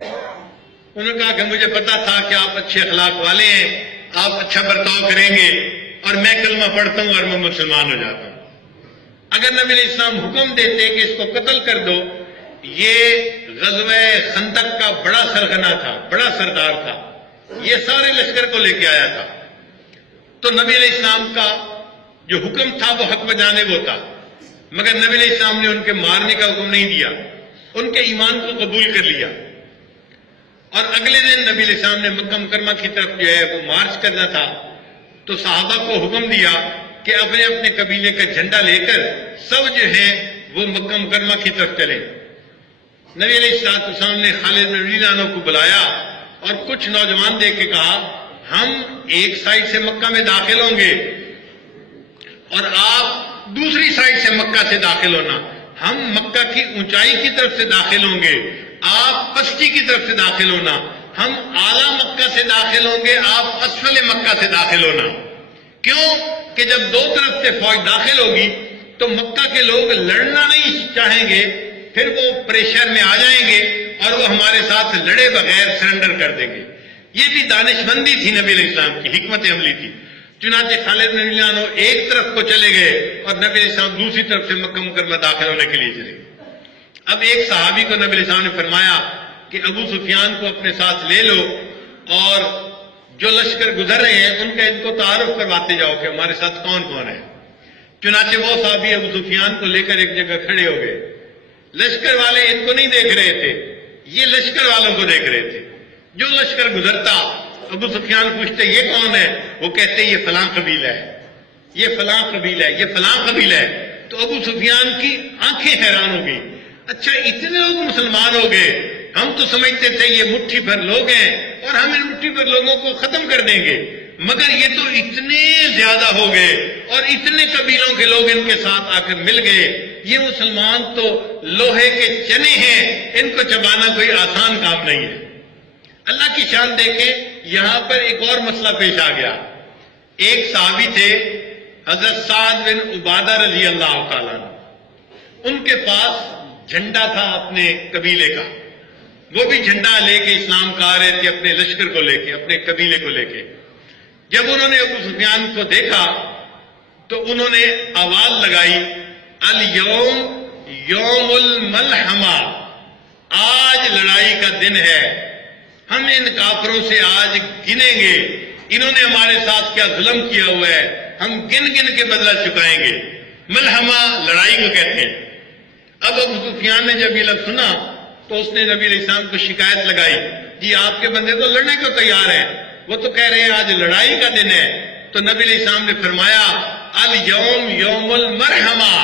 انہوں نے کہا کہ مجھے پتا تھا کہ آپ اچھے اخلاق والے ہیں، آپ اچھا برتاؤ کریں گے اور میں کلمہ پڑھتا ہوں اور میں مسلمان ہو جاتا ہوں۔ اگر نبی علیہ السلام حکم دیتے کہ اس کو قتل کر دو، یہ غزوہ خندق کا بڑا سرغنہ تھا، بڑا سردار تھا، یہ سارے لشکر کو لے کے آیا تھا، تو نبی علیہ السلام کا جو حکم تھا وہ حق بجانے وہ تھا، مگر نبی علیہ السلام نے ان کے مارنے کا حکم نہیں دیا، ان کے ایمان کو قبول کر لیا۔ اور اگلے دن نبی علیہ السلام نے مکہ مکرمہ کی طرف جو ہے وہ مارچ کرنا تھا، تو صحابہ کو حکم دیا کہ اپنے اپنے قبیلے کا جھنڈا لے کر سب جو ہیں وہ مکہ مکرمہ کی طرف چلیں۔ نبی علیہ السلام نے خالد بن ولید عنہ کو بلایا اور کچھ نوجوان دے کے کہا ہم ایک سائڈ سے مکہ میں داخل ہوں گے اور آپ دوسری سائڈ سے مکہ سے داخل ہونا، ہم مکہ کی اونچائی کی طرف سے داخل ہوں گے، آپ پستی کی طرف سے داخل ہونا، ہم اعلیٰ مکہ سے داخل ہوں گے، آپ اسفل مکہ سے داخل ہونا۔ کیوں کہ جب 2 طرف سے فوج داخل ہوگی تو مکہ کے لوگ لڑنا نہیں چاہیں گے، پھر وہ پریشر میں آ جائیں گے اور وہ ہمارے ساتھ لڑے بغیر سرنڈر کر دیں گے۔ یہ بھی دانش مندی تھی نبی علیہ السلام کی، حکمت عملی تھی۔ چنانچہ خالد بن ولید عنہ ایک طرف کو چلے گئے اور نبی علیہ السلام دوسری طرف سے مکہ مکرمہ داخل ہونے کے لیے چلے گئے۔ اب ایک صحابی کو نبی علیہ السلام نے فرمایا کہ ابو سفیان کو اپنے ساتھ لے لو اور جو لشکر گزر رہے ہیں ان کا ان کو تعارف کرواتے جاؤ کہ ہمارے ساتھ کون کون ہے۔ چنانچہ وہ صحابی ابو سفیان کو لے کر ایک جگہ کھڑے ہو گئے۔ لشکر والے ان کو نہیں دیکھ رہے تھے، یہ لشکر والوں کو دیکھ رہے تھے۔ جو لشکر گزرتا ابو سفیان پوچھتے یہ کون ہے، وہ کہتے یہ فلاں قبیلہ ہے، یہ فلاں قبیلہ ہے، یہ فلاں قبیلہ ہے۔ تو ابو سفیان کی آنکھیں حیران ہو گئی، اچھا اتنے لوگ مسلمان ہو گئے، ہم تو سمجھتے تھے یہ مٹھی بھر لوگ ہیں اور ہم ان مٹھی بھر لوگوں کو ختم کر دیں گے، مگر یہ تو اتنے زیادہ ہو گئے اور اتنے قبیلوں کے لوگ ان کے ساتھ آ کر مل گئے، یہ مسلمان تو لوہے کے چنے ہیں، ان کو چبانا کوئی آسان کام نہیں ہے۔ اللہ کی شان دیکھیں، یہاں پر ایک اور مسئلہ پیش آ گیا۔ ایک صحابی تھے حضرت سعد بن عبادہ رضی اللہ تعالیٰ عنہ، ان کے پاس جھنڈا تھا اپنے قبیلے کا، وہ بھی جھنڈا لے کے اسلام کا آ رہے تھے، اپنے لشکر کو لے کے، اپنے قبیلے کو لے کے۔ جب انہوں نے ابو سفیان کو دیکھا تو انہوں نے آواز لگائی، الیوم یوم الملحمہ، آج لڑائی کا دن ہے، ہم ان کافروں سے آج گنیں گے، انہوں نے ہمارے ساتھ کیا ظلم کیا ہوا ہے، ہم گن گن کے بدلہ چکائیں گے۔ ملحمہ لڑائی کو کہتے ہیں۔ اب ابو سفیان نے جب یہ لفظ سنا تو اس نے نبی علیہ السلام کو شکایت لگائی، جی آپ کے بندے تو لڑنے کو تیار ہیں، وہ تو کہہ رہے ہیں آج لڑائی کا دن ہے۔ تو نبی علیہ السلام نے فرمایا، الیوم یوم المرحمہ،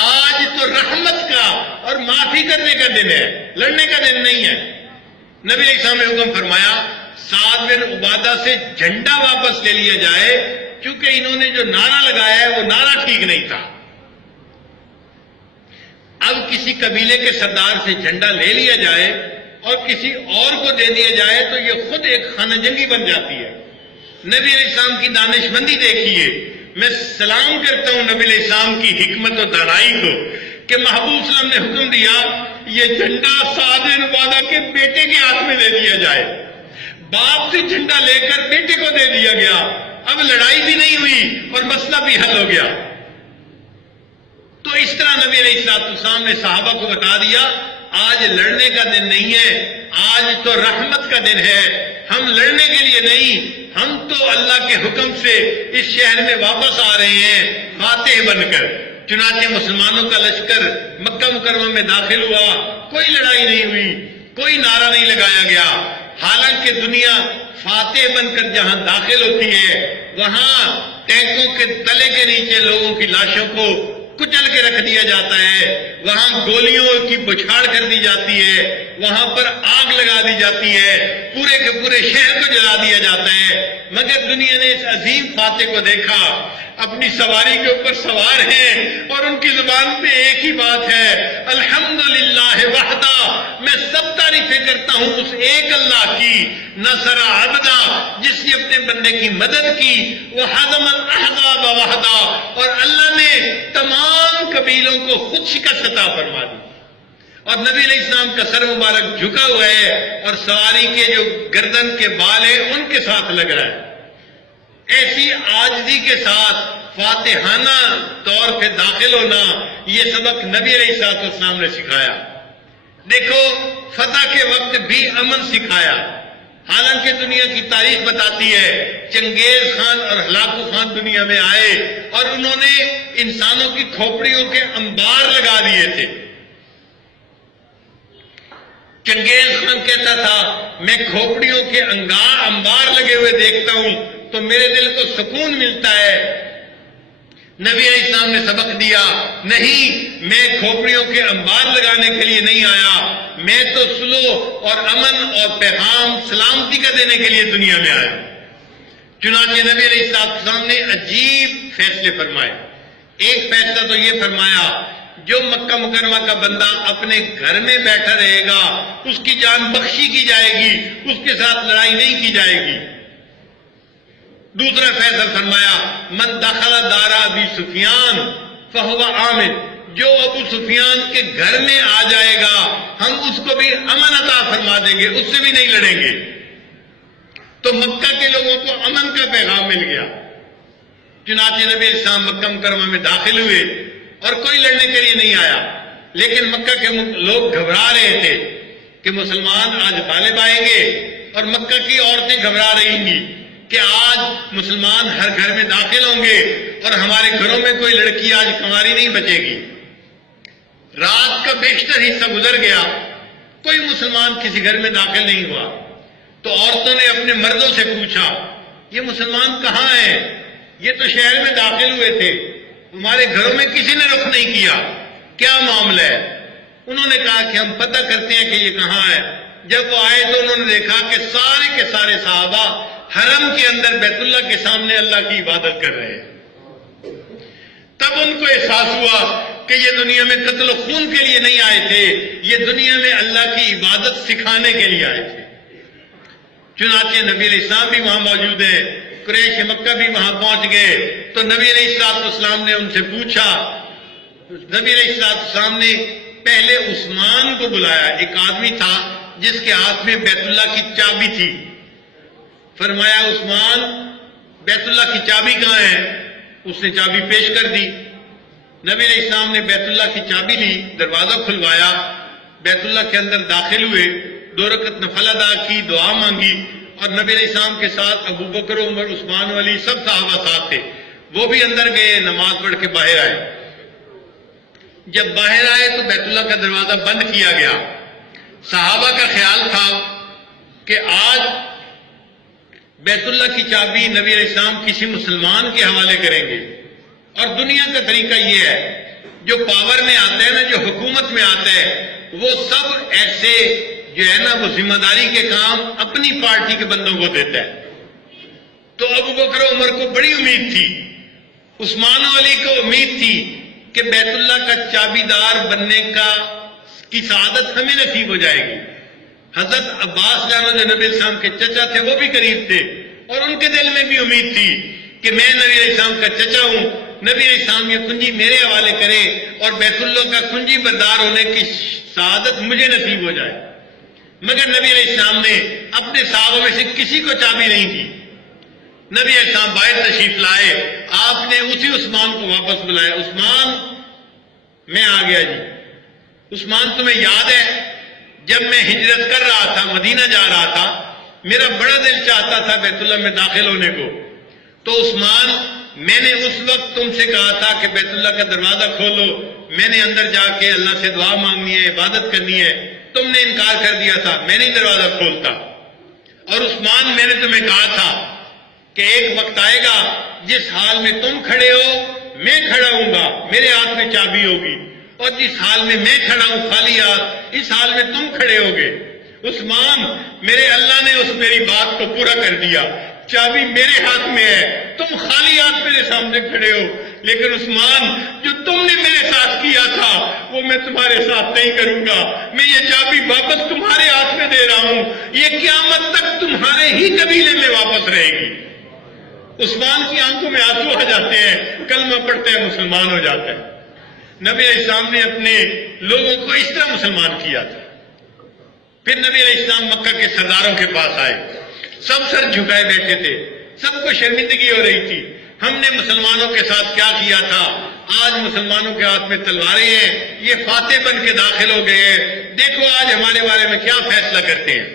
آج تو رحمت کا اور معافی کرنے کا دن ہے، لڑنے کا دن نہیں ہے۔ نبی علیہ السلام نے حکم فرمایا سعد بن عبادہ سے جھنڈا واپس لے لیا جائے، کیونکہ انہوں نے جو نعرہ لگایا ہے وہ نعرہ ٹھیک نہیں تھا۔ اب کسی قبیلے کے سردار سے جھنڈا لے لیا جائے اور کسی اور کو دے دیا جائے تو یہ خود ایک خانہ جنگی بن جاتی ہے۔ نبی علیہ السلام کی دانش مندی دیکھیے، میں سلام کرتا ہوں نبی علیہ السلام کی حکمت و دانائی کو کہ محبوب صلی اللہ علیہ وسلم نے حکم دیا یہ جھنڈا سعد بن عبادہ کے بیٹے کے ہاتھ میں دے دیا جائے۔ باپ سے جھنڈا لے کر بیٹے کو دے دیا گیا، اب لڑائی بھی نہیں ہوئی اور مسئلہ بھی حل ہو گیا۔ تو اس طرح نبی علیہ السلام نے صحابہ کو بتا دیا آج لڑنے کا دن نہیں ہے، آج تو رحمت کا دن ہے، ہم لڑنے کے لیے نہیں، ہم تو اللہ کے حکم سے اس شہر میں واپس آ رہے ہیں فاتح بن کر۔ چنانچہ مسلمانوں کا لشکر مکہ مکرمہ میں داخل ہوا، کوئی لڑائی نہیں ہوئی، کوئی نعرہ نہیں لگایا گیا، حالانکہ دنیا فاتح بن کر جہاں داخل ہوتی ہے وہاں ٹینکوں کے تلے کے نیچے لوگوں کی لاشوں کو کچل کے رکھ دیا جاتا ہے، وہاں گولیوں کی بچھاڑ کر دی جاتی ہے، وہاں پر آگ لگا دی جاتی ہے، پورے کے پورے شہر کو جلا دیا جاتا ہے، مگر دنیا نے اس عظیم فاتح کو دیکھا، اپنی سواری کے اوپر سوار ہیں اور ان کی زبان پہ ایک ہی بات ہے، الحمدللہ وحدہ، میں سب تعریفیں کرتا ہوں اس ایک اللہ کی، نصر عبدہ، جس نے اپنے بندے کی مدد کی، وہ حزم الاحزاب وحدہ، اور اللہ نے تمام قبیلوں کو خود شکست عطا فرما دی۔ اور نبی علیہ السلام کا سر مبارک جھکا ہوا ہے اور سواری کے جو گردن کے بال ہیں ان کے ساتھ لگ رہا ہے۔ ایسی عاجزی کے ساتھ فاتحانہ طور پہ داخل ہونا، یہ سبق نبی علیہ السلام نے سکھایا۔ دیکھو فتح کے وقت بھی امن سکھایا، حالانکہ دنیا کی تاریخ بتاتی ہے چنگیز خان اور ہلاکو خان دنیا میں آئے اور انہوں نے انسانوں کی کھوپڑیوں کے انبار لگا دیے تھے۔ چنگیز خان کہتا تھا میں کھوپڑیوں کے انبار لگے ہوئے دیکھتا ہوں تو میرے دل کو سکون ملتا ہے۔ نبی علیہ السلام نے سبق دیا، نہیں، میں کھوپڑیوں کے انبار لگانے کے لیے نہیں آیا، میں تو صلح اور امن اور پیغام سلامتی کا دینے کے لیے دنیا میں آیا۔ چنانچہ نبی علیہ السلام نے عجیب فیصلے فرمائے۔ ایک فیصلہ تو یہ فرمایا جو مکہ مکرمہ کا بندہ اپنے گھر میں بیٹھا رہے گا اس کی جان بخشی کی جائے گی، اس کے ساتھ لڑائی نہیں کی جائے گی۔ دوسرا فیصلہ فرمایا من دخل دار ابی سفیان فہو آمن، جو ابو سفیان کے گھر میں آ جائے گا ہم اس کو بھی امن عطا فرما دیں گے، اس سے بھی نہیں لڑیں گے۔ تو مکہ کے لوگوں کو امن کا پیغام مل گیا۔ چنانچہ نبی علیہ السلام مکہ مکرمہ میں داخل ہوئے اور کوئی لڑنے کے لیے نہیں آیا، لیکن مکہ کے لوگ گھبرا رہے تھے کہ مسلمان آج غالب آئیں گے، اور مکہ کی عورتیں گھبرا رہی گی کہ آج مسلمان ہر گھر میں داخل ہوں گے اور ہمارے گھروں میں کوئی لڑکی آج کنواری نہیں بچے گی۔ رات کا بیشتر حصہ گزر گیا، کوئی مسلمان کسی گھر میں داخل نہیں ہوا، تو عورتوں نے اپنے مردوں سے پوچھا یہ مسلمان کہاں ہیں؟ یہ تو شہر میں داخل ہوئے تھے، ہمارے گھروں میں کسی نے رخ نہیں کیا، کیا معاملہ ہے؟ انہوں نے کہا کہ ہم پتہ کرتے ہیں کہ یہ کہاں ہے۔ جب وہ آئے تو انہوں نے دیکھا کہ سارے کے سارے صحابہ حرم کے اندر بیت اللہ کے سامنے اللہ کی عبادت کر رہے ہیں۔ تب ان کو احساس ہوا کہ یہ دنیا میں قتل و خون کے لیے نہیں آئے تھے، یہ دنیا میں اللہ کی عبادت سکھانے کے لیے آئے تھے۔ چنانچہ نبی علیہ السلام بھی وہاں موجود ہیں، قریش مکہ بھی وہاں پہنچ گئے تو نبی علیہ السلام نے ان سے پوچھا، نبی علیہ السلام نے پہلے عثمان کو بلایا، ایک آدمی تھا جس کے ہاتھ میں بیت اللہ کی چابی تھی، فرمایا عثمان بیت اللہ کی چابی کہاں ہے؟ اس نے چابی پیش کر دی۔ نبی علیہ السلام نے بیت اللہ کی چابی لی، دروازہ کھلوایا، بیت اللہ کے اندر داخل ہوئے، 2 رکعت نفل ادا کی، دعا مانگی، اور نبی علیہ السلام کے ساتھ ابو بکر، عمر، عثمان و علی سب صحابہ ساتھ تھے، وہ بھی اندر گئے، نماز پڑھ کے باہر آئے۔ جب باہر آئے تو بیت اللہ کا دروازہ بند کیا گیا۔ صحابہ کا خیال تھا کہ آج بیت اللہ کی چابی نبی علیہ السلام کسی مسلمان کے حوالے کریں گے، اور دنیا کا طریقہ یہ ہے، جو پاور میں آتا ہے نا، جو حکومت میں آتا ہے، وہ سب ایسے جو ہے نا وہ ذمہ داری کے کام اپنی پارٹی کے بندوں کو دیتا ہے۔ تو ابو بکر عمر کو بڑی امید تھی، عثمان و علی کو امید تھی کہ بیت اللہ کا چابی دار بننے کی سعادت ہمیں نصیب ہو جائے گی۔ حضرت عباس جانا جو نبی السلام کے چچا تھے وہ بھی قریب تھے، اور ان کے دل میں بھی امید تھی کہ میں نبی علیہ السلام کا چچا ہوں، نبی علیہ السلام یہ کنجی میرے حوالے کرے اور بیت اللہ کا کنجی بردار ہونے کی سعادت مجھے نصیب ہو جائے۔ مگر نبی علیہ السلام نے اپنے صحابہ میں سے کسی کو چابی نہیں دی۔ نبی علیہ السلام باہر تشریف لائے، آپ نے اسی عثمان کو واپس بلایا، عثمان میں آ گیا جی۔ عثمان تمہیں یاد ہے جب میں ہجرت کر رہا تھا، مدینہ جا رہا تھا، میرا بڑا دل چاہتا تھا بیت اللہ میں داخل ہونے کو، تو عثمان میں نے اس وقت تم سے کہا تھا کہ بیت اللہ کا دروازہ کھولو، میں نے اندر جا کے اللہ سے دعا مانگنی ہے، عبادت کرنی ہے، تم نے انکار کر دیا تھا، میں نہیں دروازہ کھولتا۔ اور عثمان میں نے تمہیں کہا تھا کہ ایک وقت آئے گا جس حال میں تم کھڑے ہو میں کھڑا ہوں گا، میرے ہاتھ میں چابی ہوگی، اور جس حال میں میں کھڑا ہوں خالی ہاتھ، اس حال میں تم کھڑے ہوگے۔ عثمان میرے اللہ نے اس میری بات کو پورا کر دیا، چابی میرے ہاتھ میں ہے، تم خالی ہاتھ میرے سامنے کھڑے ہو، لیکن عثمان جو تم نے میرے ساتھ کیا تھا وہ میں تمہارے ساتھ نہیں کروں گا، میں یہ چابی واپس تمہارے ہاتھ میں دے رہا ہوں، یہ قیامت تک تمہارے ہی قبیلے میں واپس رہے گی۔ عثمان کی آنکھوں میں آنسو آ جاتے ہیں، کلمہ پڑھتے ہیں، مسلمان ہو جاتا ہے۔ نبی علیہ السلام نے اپنے لوگوں کو اس طرح مسلمان کیا تھا۔ پھر نبی علیہ السلام مکہ کے سرداروں کے پاس آئے، سب سر جھکائے بیٹھے تھے، سب کو شرمندگی ہو رہی تھی، ہم نے مسلمانوں کے ساتھ کیا کیا تھا، آج مسلمانوں کے ہاتھ میں تلواریں ہیں، یہ فاتح بن کے داخل ہو گئے ہیں، دیکھو آج ہمارے بارے میں کیا فیصلہ کرتے ہیں۔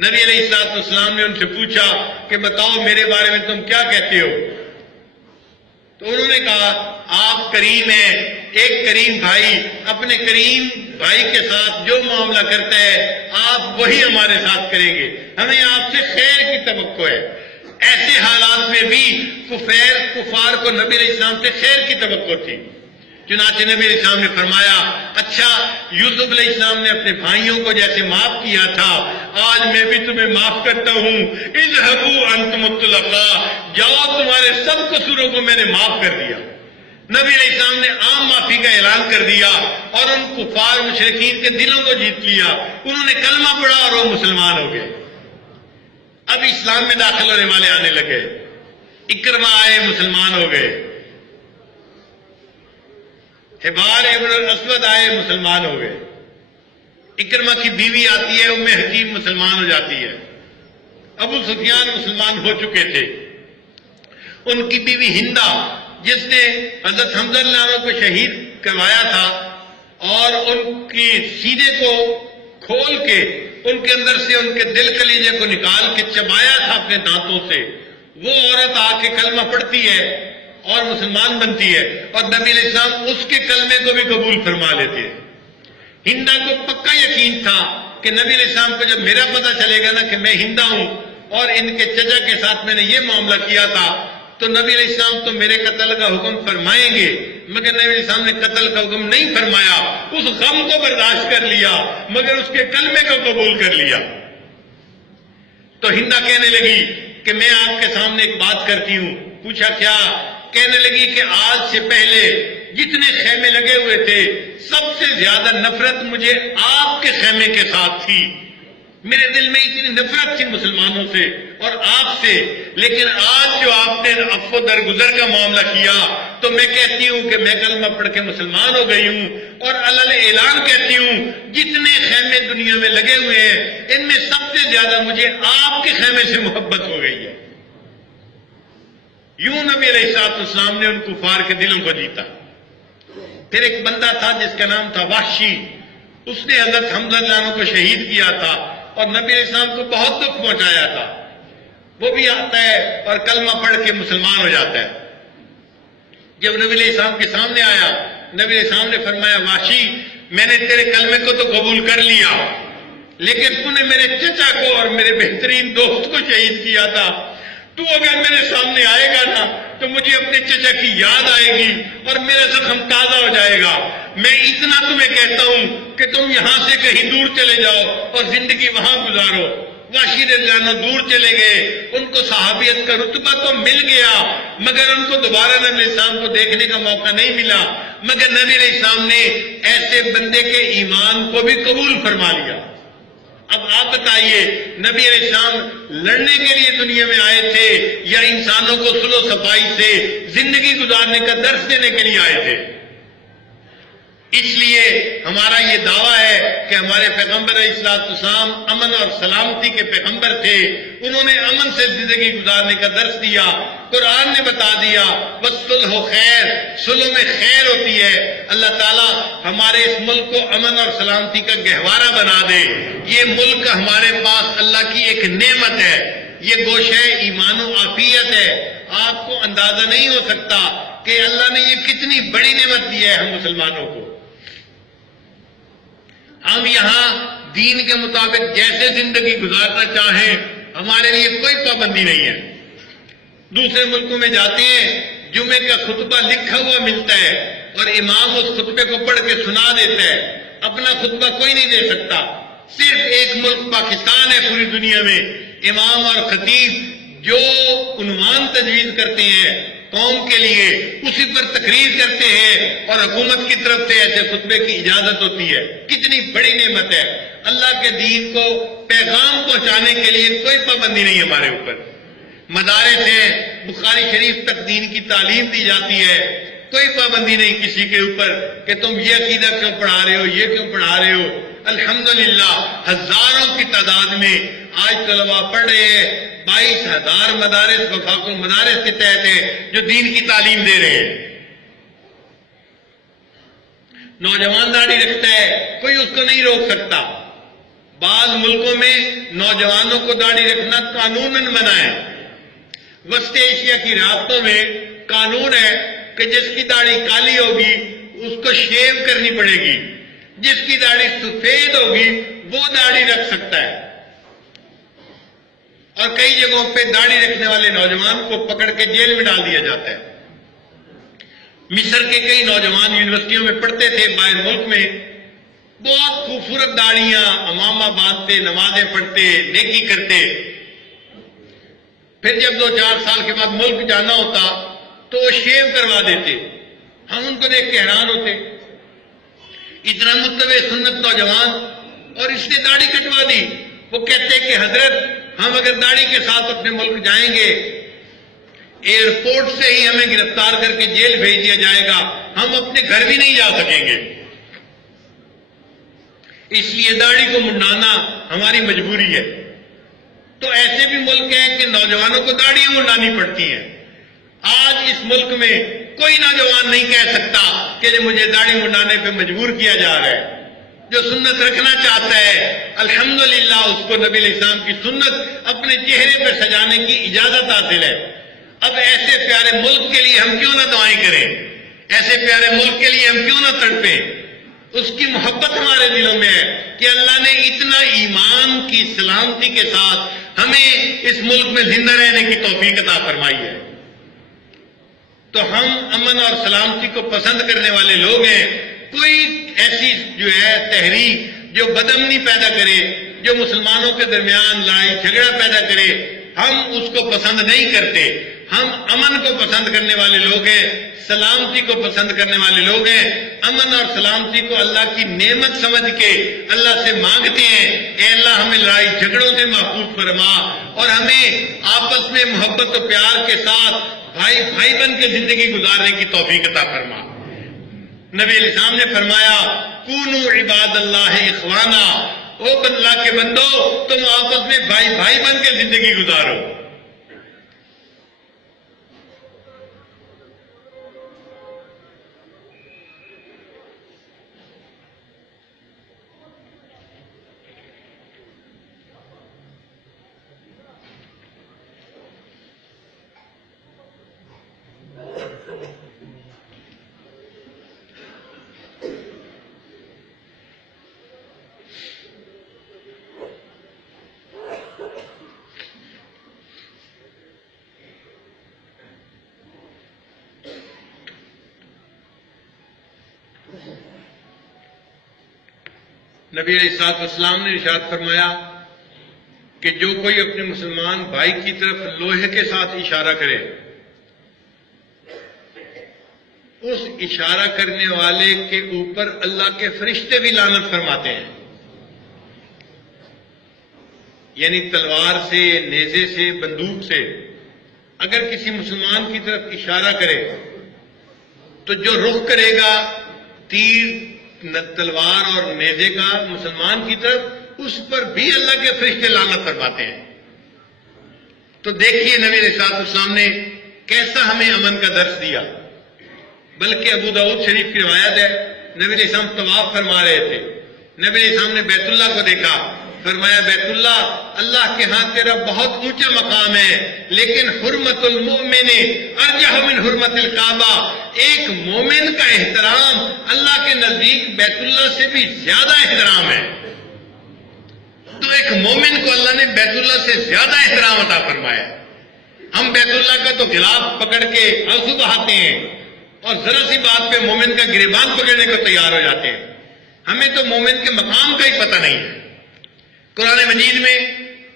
نبی علیہ السلام نے ان سے پوچھا کہ بتاؤ میرے بارے میں تم کیا کہتے ہو؟ تو انہوں نے کہا آپ کریم ہیں، ایک کریم بھائی اپنے کریم بھائی کے ساتھ جو معاملہ کرتا ہے آپ وہی ہمارے ساتھ کریں گے، ہمیں آپ سے خیر کی توقع ہے۔ ایسے حالات میں بھی کفار کو نبی علیہ السلام سے خیر کی توقع تھی۔ چنانچہ نبی علیہ السلام نے فرمایا اچھا یوسف علیہ السلام نے اپنے بھائیوں کو جیسے معاف کیا تھا آج میں بھی تمہیں معاف کرتا ہوں، اذهبوا انتم الطلقاء، جاؤ تمہارے سب قصوروں کو میں نے معاف کر دیا۔ نبی علیہ السلام نے عام معافی کا اعلان کر دیا اور ان کفار مشرکین کے دلوں کو جیت لیا، انہوں نے کلمہ پڑھا اور وہ مسلمان ہو گئے۔ اب اسلام میں داخل ہونے والے آنے لگے، اکرمہ آئے مسلمان ہو گئے، حبار ابن الاسود آئے مسلمان ہو گئے، اکرمہ کی بیوی آتی ہے ام حکیم مسلمان ہو جاتی ہے، ابو سفیان مسلمان ہو چکے تھے، ان کی بیوی ہندا جس نے حضرت حمزہ اللہ عنہ کو شہید کروایا تھا اور ان کی سینے کو کھول کے ان کے اندر سے ان کے دل کلیجے کو نکال کے چبایا تھا اپنے دانتوں سے، وہ عورت آ کے کلمہ پڑھتی ہے اور مسلمان بنتی ہے اور نبی علیہ السلام اس کے کلمے کو بھی قبول فرما لیتے ہیں۔ ہندا کو پکا یقین تھا کہ نبی علیہ السلام کو جب میرا پتہ چلے گا نا کہ میں ہندا ہوں اور ان کے چچا کے ساتھ میں نے یہ معاملہ کیا تھا تو نبی علیہ السلام تو میرے قتل کا حکم فرمائیں گے، مگر نبی علیہ السلام نے قتل کا حکم نہیں فرمایا، اس غم کو برداشت کر لیا مگر اس کے کلمے کو قبول کر لیا۔ تو ہندا کہنے لگی کہ میں آپ کے سامنے ایک بات کرتی ہوں۔ پوچھا کیا؟ کہنے لگی کہ آج سے پہلے جتنے خیمے لگے ہوئے تھے سب سے زیادہ نفرت مجھے آپ کے خیمے کے ساتھ تھی، میرے دل میں اتنی نفرت تھی مسلمانوں سے اور آپ سے، لیکن آج جو آپ نے عفو درگزر کا معاملہ کیا تو میں کہتی ہوں کہ میں کلمہ پڑھ کے مسلمان ہو گئی ہوں، اور علل اعلان کہتی ہوں جتنے خیمے دنیا میں لگے ہوئے ہیں ان میں سب سے زیادہ مجھے آپ کے خیمے سے محبت ہو گئی ہے۔ یوں نبی علیہ السلام نے ان کفار کے دلوں کو جیتا۔ پھر ایک بندہ تھا جس کا نام تھا وحشی، اس نے حضرت حمزہ رضی اللہ عنہ کو شہید کیا تھا اور نبی علیہ السلام کو بہت دکھ پہنچایا تھا۔ وہ بھی آتا ہے اور کلمہ پڑھ کے مسلمان ہو جاتا ہے۔ جب نبی علیہ السلام کے سامنے آیا، نبی علیہ السلام نے فرمایا وحشی میں نے تیرے کلمے کو تو قبول کر لیا، لیکن تو نے میرے چچا کو اور میرے بہترین دوست کو شہید کیا تھا، تو اگر میرے سامنے آئے گا نا تو مجھے اپنے چچا کی یاد آئے گی اور میرا زخم تازہ ہو جائے گا۔ میں اتنا تمہیں کہتا ہوں کہ تم یہاں سے کہیں دور چلے جاؤ اور زندگی وہاں گزارو۔ وحشی رضی اللہ عنہ دور چلے گئے، ان کو صحابیت کا رتبہ تو مل گیا مگر ان کو دوبارہ نبی علیہ السلام کو دیکھنے کا موقع نہیں ملا، مگر نبی علیہ السلام نے ایسے بندے کے ایمان کو بھی قبول فرما لیا۔ اب آپ بتائیے نبی علیہ السلام لڑنے کے لیے دنیا میں آئے تھے یا انسانوں کو صلح و صفائی سے زندگی گزارنے کا درس دینے کے لیے آئے تھے؟ اس لیے ہمارا یہ دعویٰ ہے کہ ہمارے پیغمبر علیہ السلام امن اور سلامتی کے پیغمبر تھے، انہوں نے امن سے زندگی گزارنے کا درس دیا۔ قرآن نے بتا دیا وَالصُّلْحُ خیر، صلح میں خیر ہوتی ہے۔ اللہ تعالیٰ ہمارے اس ملک کو امن اور سلامتی کا گہوارہ بنا دے۔ یہ ملک ہمارے پاس اللہ کی ایک نعمت ہے، یہ گوشہ ایمان و عافیت ہے۔ آپ کو اندازہ نہیں ہو سکتا کہ اللہ نے یہ کتنی بڑی نعمت دی ہے ہم مسلمانوں کو۔ ہم یہاں دین کے مطابق جیسے زندگی گزارنا چاہیں ہمارے لیے کوئی پابندی نہیں ہے۔ دوسرے ملکوں میں جاتے ہیں، جمعے کا خطبہ لکھا ہوا ملتا ہے اور امام اس خطبے کو پڑھ کے سنا دیتا ہے، اپنا خطبہ کوئی نہیں دے سکتا۔ صرف ایک ملک پاکستان ہے پوری دنیا میں، امام اور خطیب جو عنوان تجویز کرتے ہیں قوم کے لیے اسی پر تقریر کرتے ہیں اور حکومت کی طرف سے ایسے خطبے کی اجازت ہوتی ہے۔ کتنی بڑی نعمت ہے۔ اللہ کے دین کو پیغام پہنچانے کے لیے کوئی پابندی نہیں ہمارے اوپر۔ مدارس ہیں، بخاری شریف تک دین کی تعلیم دی جاتی ہے، کوئی پابندی نہیں کسی کے اوپر کہ تم یہ عقیدہ کیوں پڑھا رہے ہو، یہ کیوں پڑھا رہے ہو۔ الحمدللہ ہزاروں کی تعداد میں آج طلباء پڑھ رہے ہیں، 22,000 مدارس وفاق المدارس کے تحت ہے جو دین کی تعلیم دے رہے ہیں۔ نوجوان داڑھی رکھتا ہے، کوئی اس کو نہیں روک سکتا۔ بعض ملکوں میں نوجوانوں کو داڑھی رکھنا قانوناً منع ہے۔ وسط ایشیا کی ریاستوں میں قانون ہے کہ جس کی داڑھی کالی ہوگی اس کو شیو کرنی پڑے گی، جس کی داڑھی سفید ہوگی وہ داڑھی رکھ سکتا ہے۔ اور کئی جگہوں پہ داڑھی رکھنے والے نوجوان کو پکڑ کے جیل میں ڈال دیا جاتا ہے۔ مصر کے کئی نوجوان یونیورسٹیوں میں پڑھتے تھے باہر ملک میں، بہت خوبصورت داڑیاں، عمامہ باندھتے، نمازیں پڑھتے، نیکی کرتے۔ پھر جب 2-4 سال کے بعد ملک جانا ہوتا تو وہ شیو کروا دیتے۔ ہم ان کو دیکھ کے حیران ہوتے، اتنا متبع سنت نوجوان اور اس نے داڑھی کٹوا دی۔ وہ کہتے کہ حضرت ہم اگر داڑھی کے ساتھ اپنے ملک جائیں گے، ایئرپورٹ سے ہی ہمیں گرفتار کر کے جیل بھیج دیا جائے گا، ہم اپنے گھر بھی نہیں جا سکیں گے۔ اس لیے داڑھی کو منڈانا ہماری مجبوری ہے۔ تو ایسے بھی ملک ہیں کہ نوجوانوں کو داڑھی منڈانی پڑتی ہیں۔ آج اس ملک میں کوئی نوجوان نہیں کہہ سکتا کہ مجھے داڑھی منڈانے پہ مجبور کیا جا رہا ہے۔ جو سنت رکھنا چاہتا ہے الحمدللہ اس کو نبی علیہ السلام کی سنت اپنے چہرے پہ سجانے کی اجازت حاصل ہے۔ اب ایسے پیارے ملک کے لیے ہم کیوں نہ دعائیں کریں، ایسے پیارے ملک کے لیے ہم کیوں نہ تڑپیں۔ اس کی محبت ہمارے دلوں میں ہے کہ اللہ نے اتنا ایمان کی سلامتی کے ساتھ ہمیں اس ملک میں زندہ رہنے کی توفیق عطا فرمائی ہے۔ تو ہم امن اور سلامتی کو پسند کرنے والے لوگ ہیں. کوئی ایسی جو ہے تحریک جو بدامنی پیدا کرے، جو مسلمانوں کے درمیان لڑائی جھگڑا پیدا کرے، ہم اس کو پسند نہیں کرتے. ہم امن کو پسند کرنے والے لوگ ہیں، سلامتی کو پسند کرنے والے لوگ ہیں. امن اور سلامتی کو اللہ کی نعمت سمجھ کے اللہ سے مانگتے ہیں، اے اللہ ہمیں لڑائی جھگڑوں سے محفوظ فرما اور ہمیں آپس میں محبت و پیار کے ساتھ بھائی بھائی بن کے زندگی گزارنے کی توفیق عطا فرما. نبی علیہ السلام نے فرمایا کونو عباد اللہ اخوانا، او اللہ کے بندو تم آپس میں بھائی بھائی بن کے زندگی گزارو. نبی علیہ السلام نے ارشاد فرمایا کہ جو کوئی اپنے مسلمان بھائی کی طرف لوہے کے ساتھ اشارہ کرے، اس اشارہ کرنے والے کے اوپر اللہ کے فرشتے بھی لعنت فرماتے ہیں. یعنی تلوار سے، نیزے سے، بندوق سے اگر کسی مسلمان کی طرف اشارہ کرے تو جو رخ کرے گا تیر، تلوار اور نیزے کا مسلمان کی طرف، اس پر بھی اللہ کے فرشتے لعنت فرماتے ہیں. تو دیکھیے نبی علیہ السلام نے کیسا ہمیں امن کا درس دیا. بلکہ ابو داؤد شریف کی روایت ہے، نبی علیہ السلام طواف فرما رہے تھے، نبی علیہ السلام نے بیت اللہ کو دیکھا، فرمایا بیت اللہ اللہ کے ہاں تیرا بہت اونچا مقام ہے، لیکن حرمت المؤمن ارجح من حرمت الکعبہ، ایک مومن کا احترام اللہ کے نزدیک بیت اللہ سے بھی زیادہ احترام ہے. تو ایک مومن کو اللہ نے بیت اللہ سے زیادہ احترام عطا فرمایا. ہم بیت اللہ کا تو غلاف پکڑ کے آنسو بہاتے ہیں اور ذرا سی بات پہ مومن کا گریبان پکڑنے کو تیار ہو جاتے ہیں. ہمیں تو مومن کے مقام کا ہی پتہ نہیں ہے. قرآن مجید میں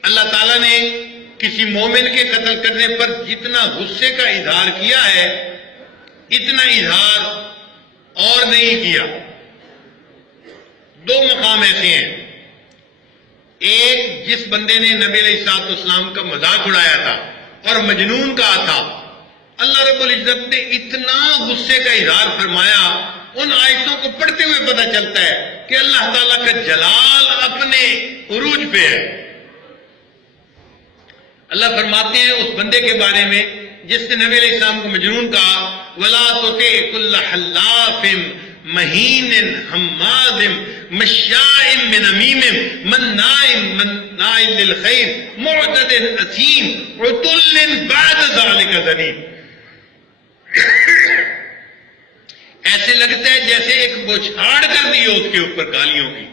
اللہ تعالیٰ نے کسی مومن کے قتل کرنے پر جتنا غصے کا اظہار کیا ہے اتنا اظہار اور نہیں کیا. دو مقام ایسے ہیں. ایک جس بندے نے نبی علیہ السلام کا مذاق اڑایا تھا اور مجنون کہا تھا، اللہ رب العزت نے اتنا غصے کا اظہار فرمایا، ان آیتوں کو پڑھتے ہوئے پتہ چلتا ہے کہ اللہ تعالیٰ کا جلال اپنے عروج پہ ہے. اللہ فرماتے ہیں اس بندے کے بارے میں جس نے نبی علیہ السلام کو مجنون کہا، وَلَا تُطِعْ كُلَّ حَلَّافٍ مَّهِينٍ هَمَّازٍ مَّشَّاءٍ بِنَمِيمٍ مَّنَّاعٍ لِّلْخَيْرِ مُعْتَدٍ أَثِيمٍ عُتُلٍّ بَعْدَ ذَلِكَ زَنِيمٍ. ایسے لگتا ہے جیسے ایک بوچھاڑ کر دی ہو اس کے اوپر گالیوں کی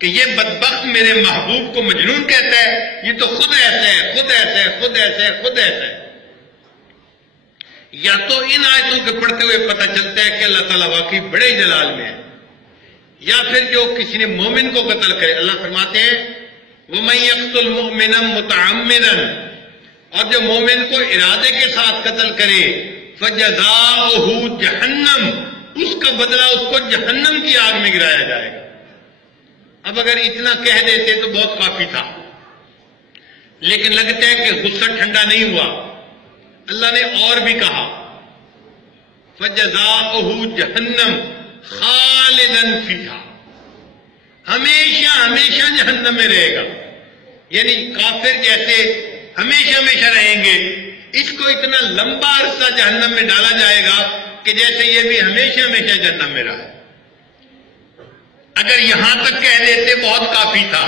کہ یہ بدبخت میرے محبوب کو مجنون کہتا ہے، یہ تو خود ایسا ہے، خود ایسا ہے، خود ایسا ہے، خود ایسا ہے. یا تو ان آیتوں کے پڑھتے ہوئے پتہ چلتا ہے کہ اللہ تعالیٰ واقعی بڑے جلال میں ہے، یا پھر جو کسی نے مومن کو قتل کرے، اللہ فرماتے ہیں وَمَن يَقْتُلْ مُؤْمِنًا مُتَعَمِّدًا، اور جو مومن کو ارادے کے ساتھ قتل کرے فَجَزَاؤُهُ جَهَنَّمُ، اس کا بدلہ اس کو جہنم کی آگ میں گرایا جائے گا. اب اگر اتنا کہہ دیتے تو بہت کافی تھا، لیکن لگتا ہے کہ غصہ ٹھنڈا نہیں ہوا. اللہ نے اور بھی کہا فَجَزَاؤُهُ جَهَنَّمُ خَالِدًا فِيهَا، ہمیشہ ہمیشہ جہنم میں رہے گا. یعنی کافر جیسے ہمیشہ ہمیشہ رہیں گے، اس کو اتنا لمبا عرصہ جہنم میں ڈالا جائے گا کہ جیسے یہ بھی ہمیشہ ہمیشہ جہنم میں رہا. اگر یہاں تک کہہ دیتے بہت کافی تھا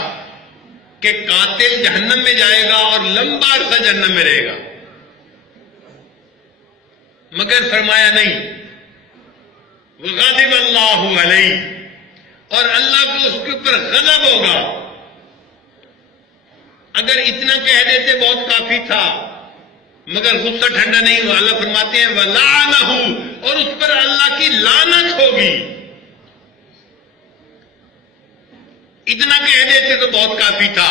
کہ قاتل جہنم میں جائے گا اور لمبا عرصہ جہنم میں رہے گا، مگر فرمایا نہیں وَغَضِبَ اللَّهُ عَلَيْهِ، اور اللہ کو اس کے اوپر غضب ہوگا. اگر اتنا کہہ دیتے بہت کافی تھا، مگر غصہ ٹھنڈا نہیں ہوا. اللہ فرماتے ہیں وَلَعَنَهُ، اور اس پر اللہ کی لعنت ہوگی. اتنا کہہ دیتے تو بہت کافی تھا،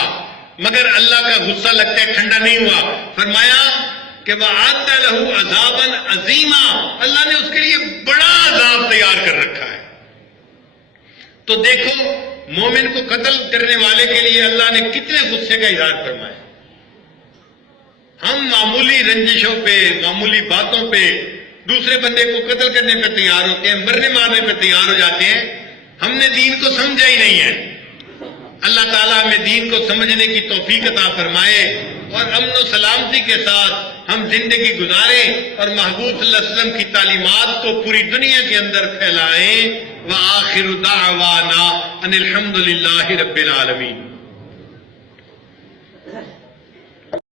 مگر اللہ کا غصہ لگتا ہے ٹھنڈا نہیں ہوا. فرمایا کہ وَأَعَدَّ لَهُ عَذَابًا عَظِيمًا، اللہ نے اس کے لیے بڑا عذاب تیار کر رکھا ہے. تو دیکھو مومن کو قتل کرنے والے کے لیے اللہ نے کتنے غصے کا اظہار فرمایا. ہم معمولی رنجشوں پہ، معمولی باتوں پہ دوسرے بندے کو قتل کرنے پہ تیار ہوتے ہیں، مرنے مارنے پہ تیار ہو جاتے ہیں. ہم نے دین کو سمجھا ہی نہیں ہے. اللہ تعالیٰ ہمیں دین کو سمجھنے کی توفیق عطا فرمائے اور امن و سلامتی کے ساتھ ہم زندگی گزاریں اور محبوب صلی اللہ علیہ وسلم کی تعلیمات کو پوری دنیا کے اندر پھیلائیں. وآخر دعوانا ان الحمد للہ رب العالمین.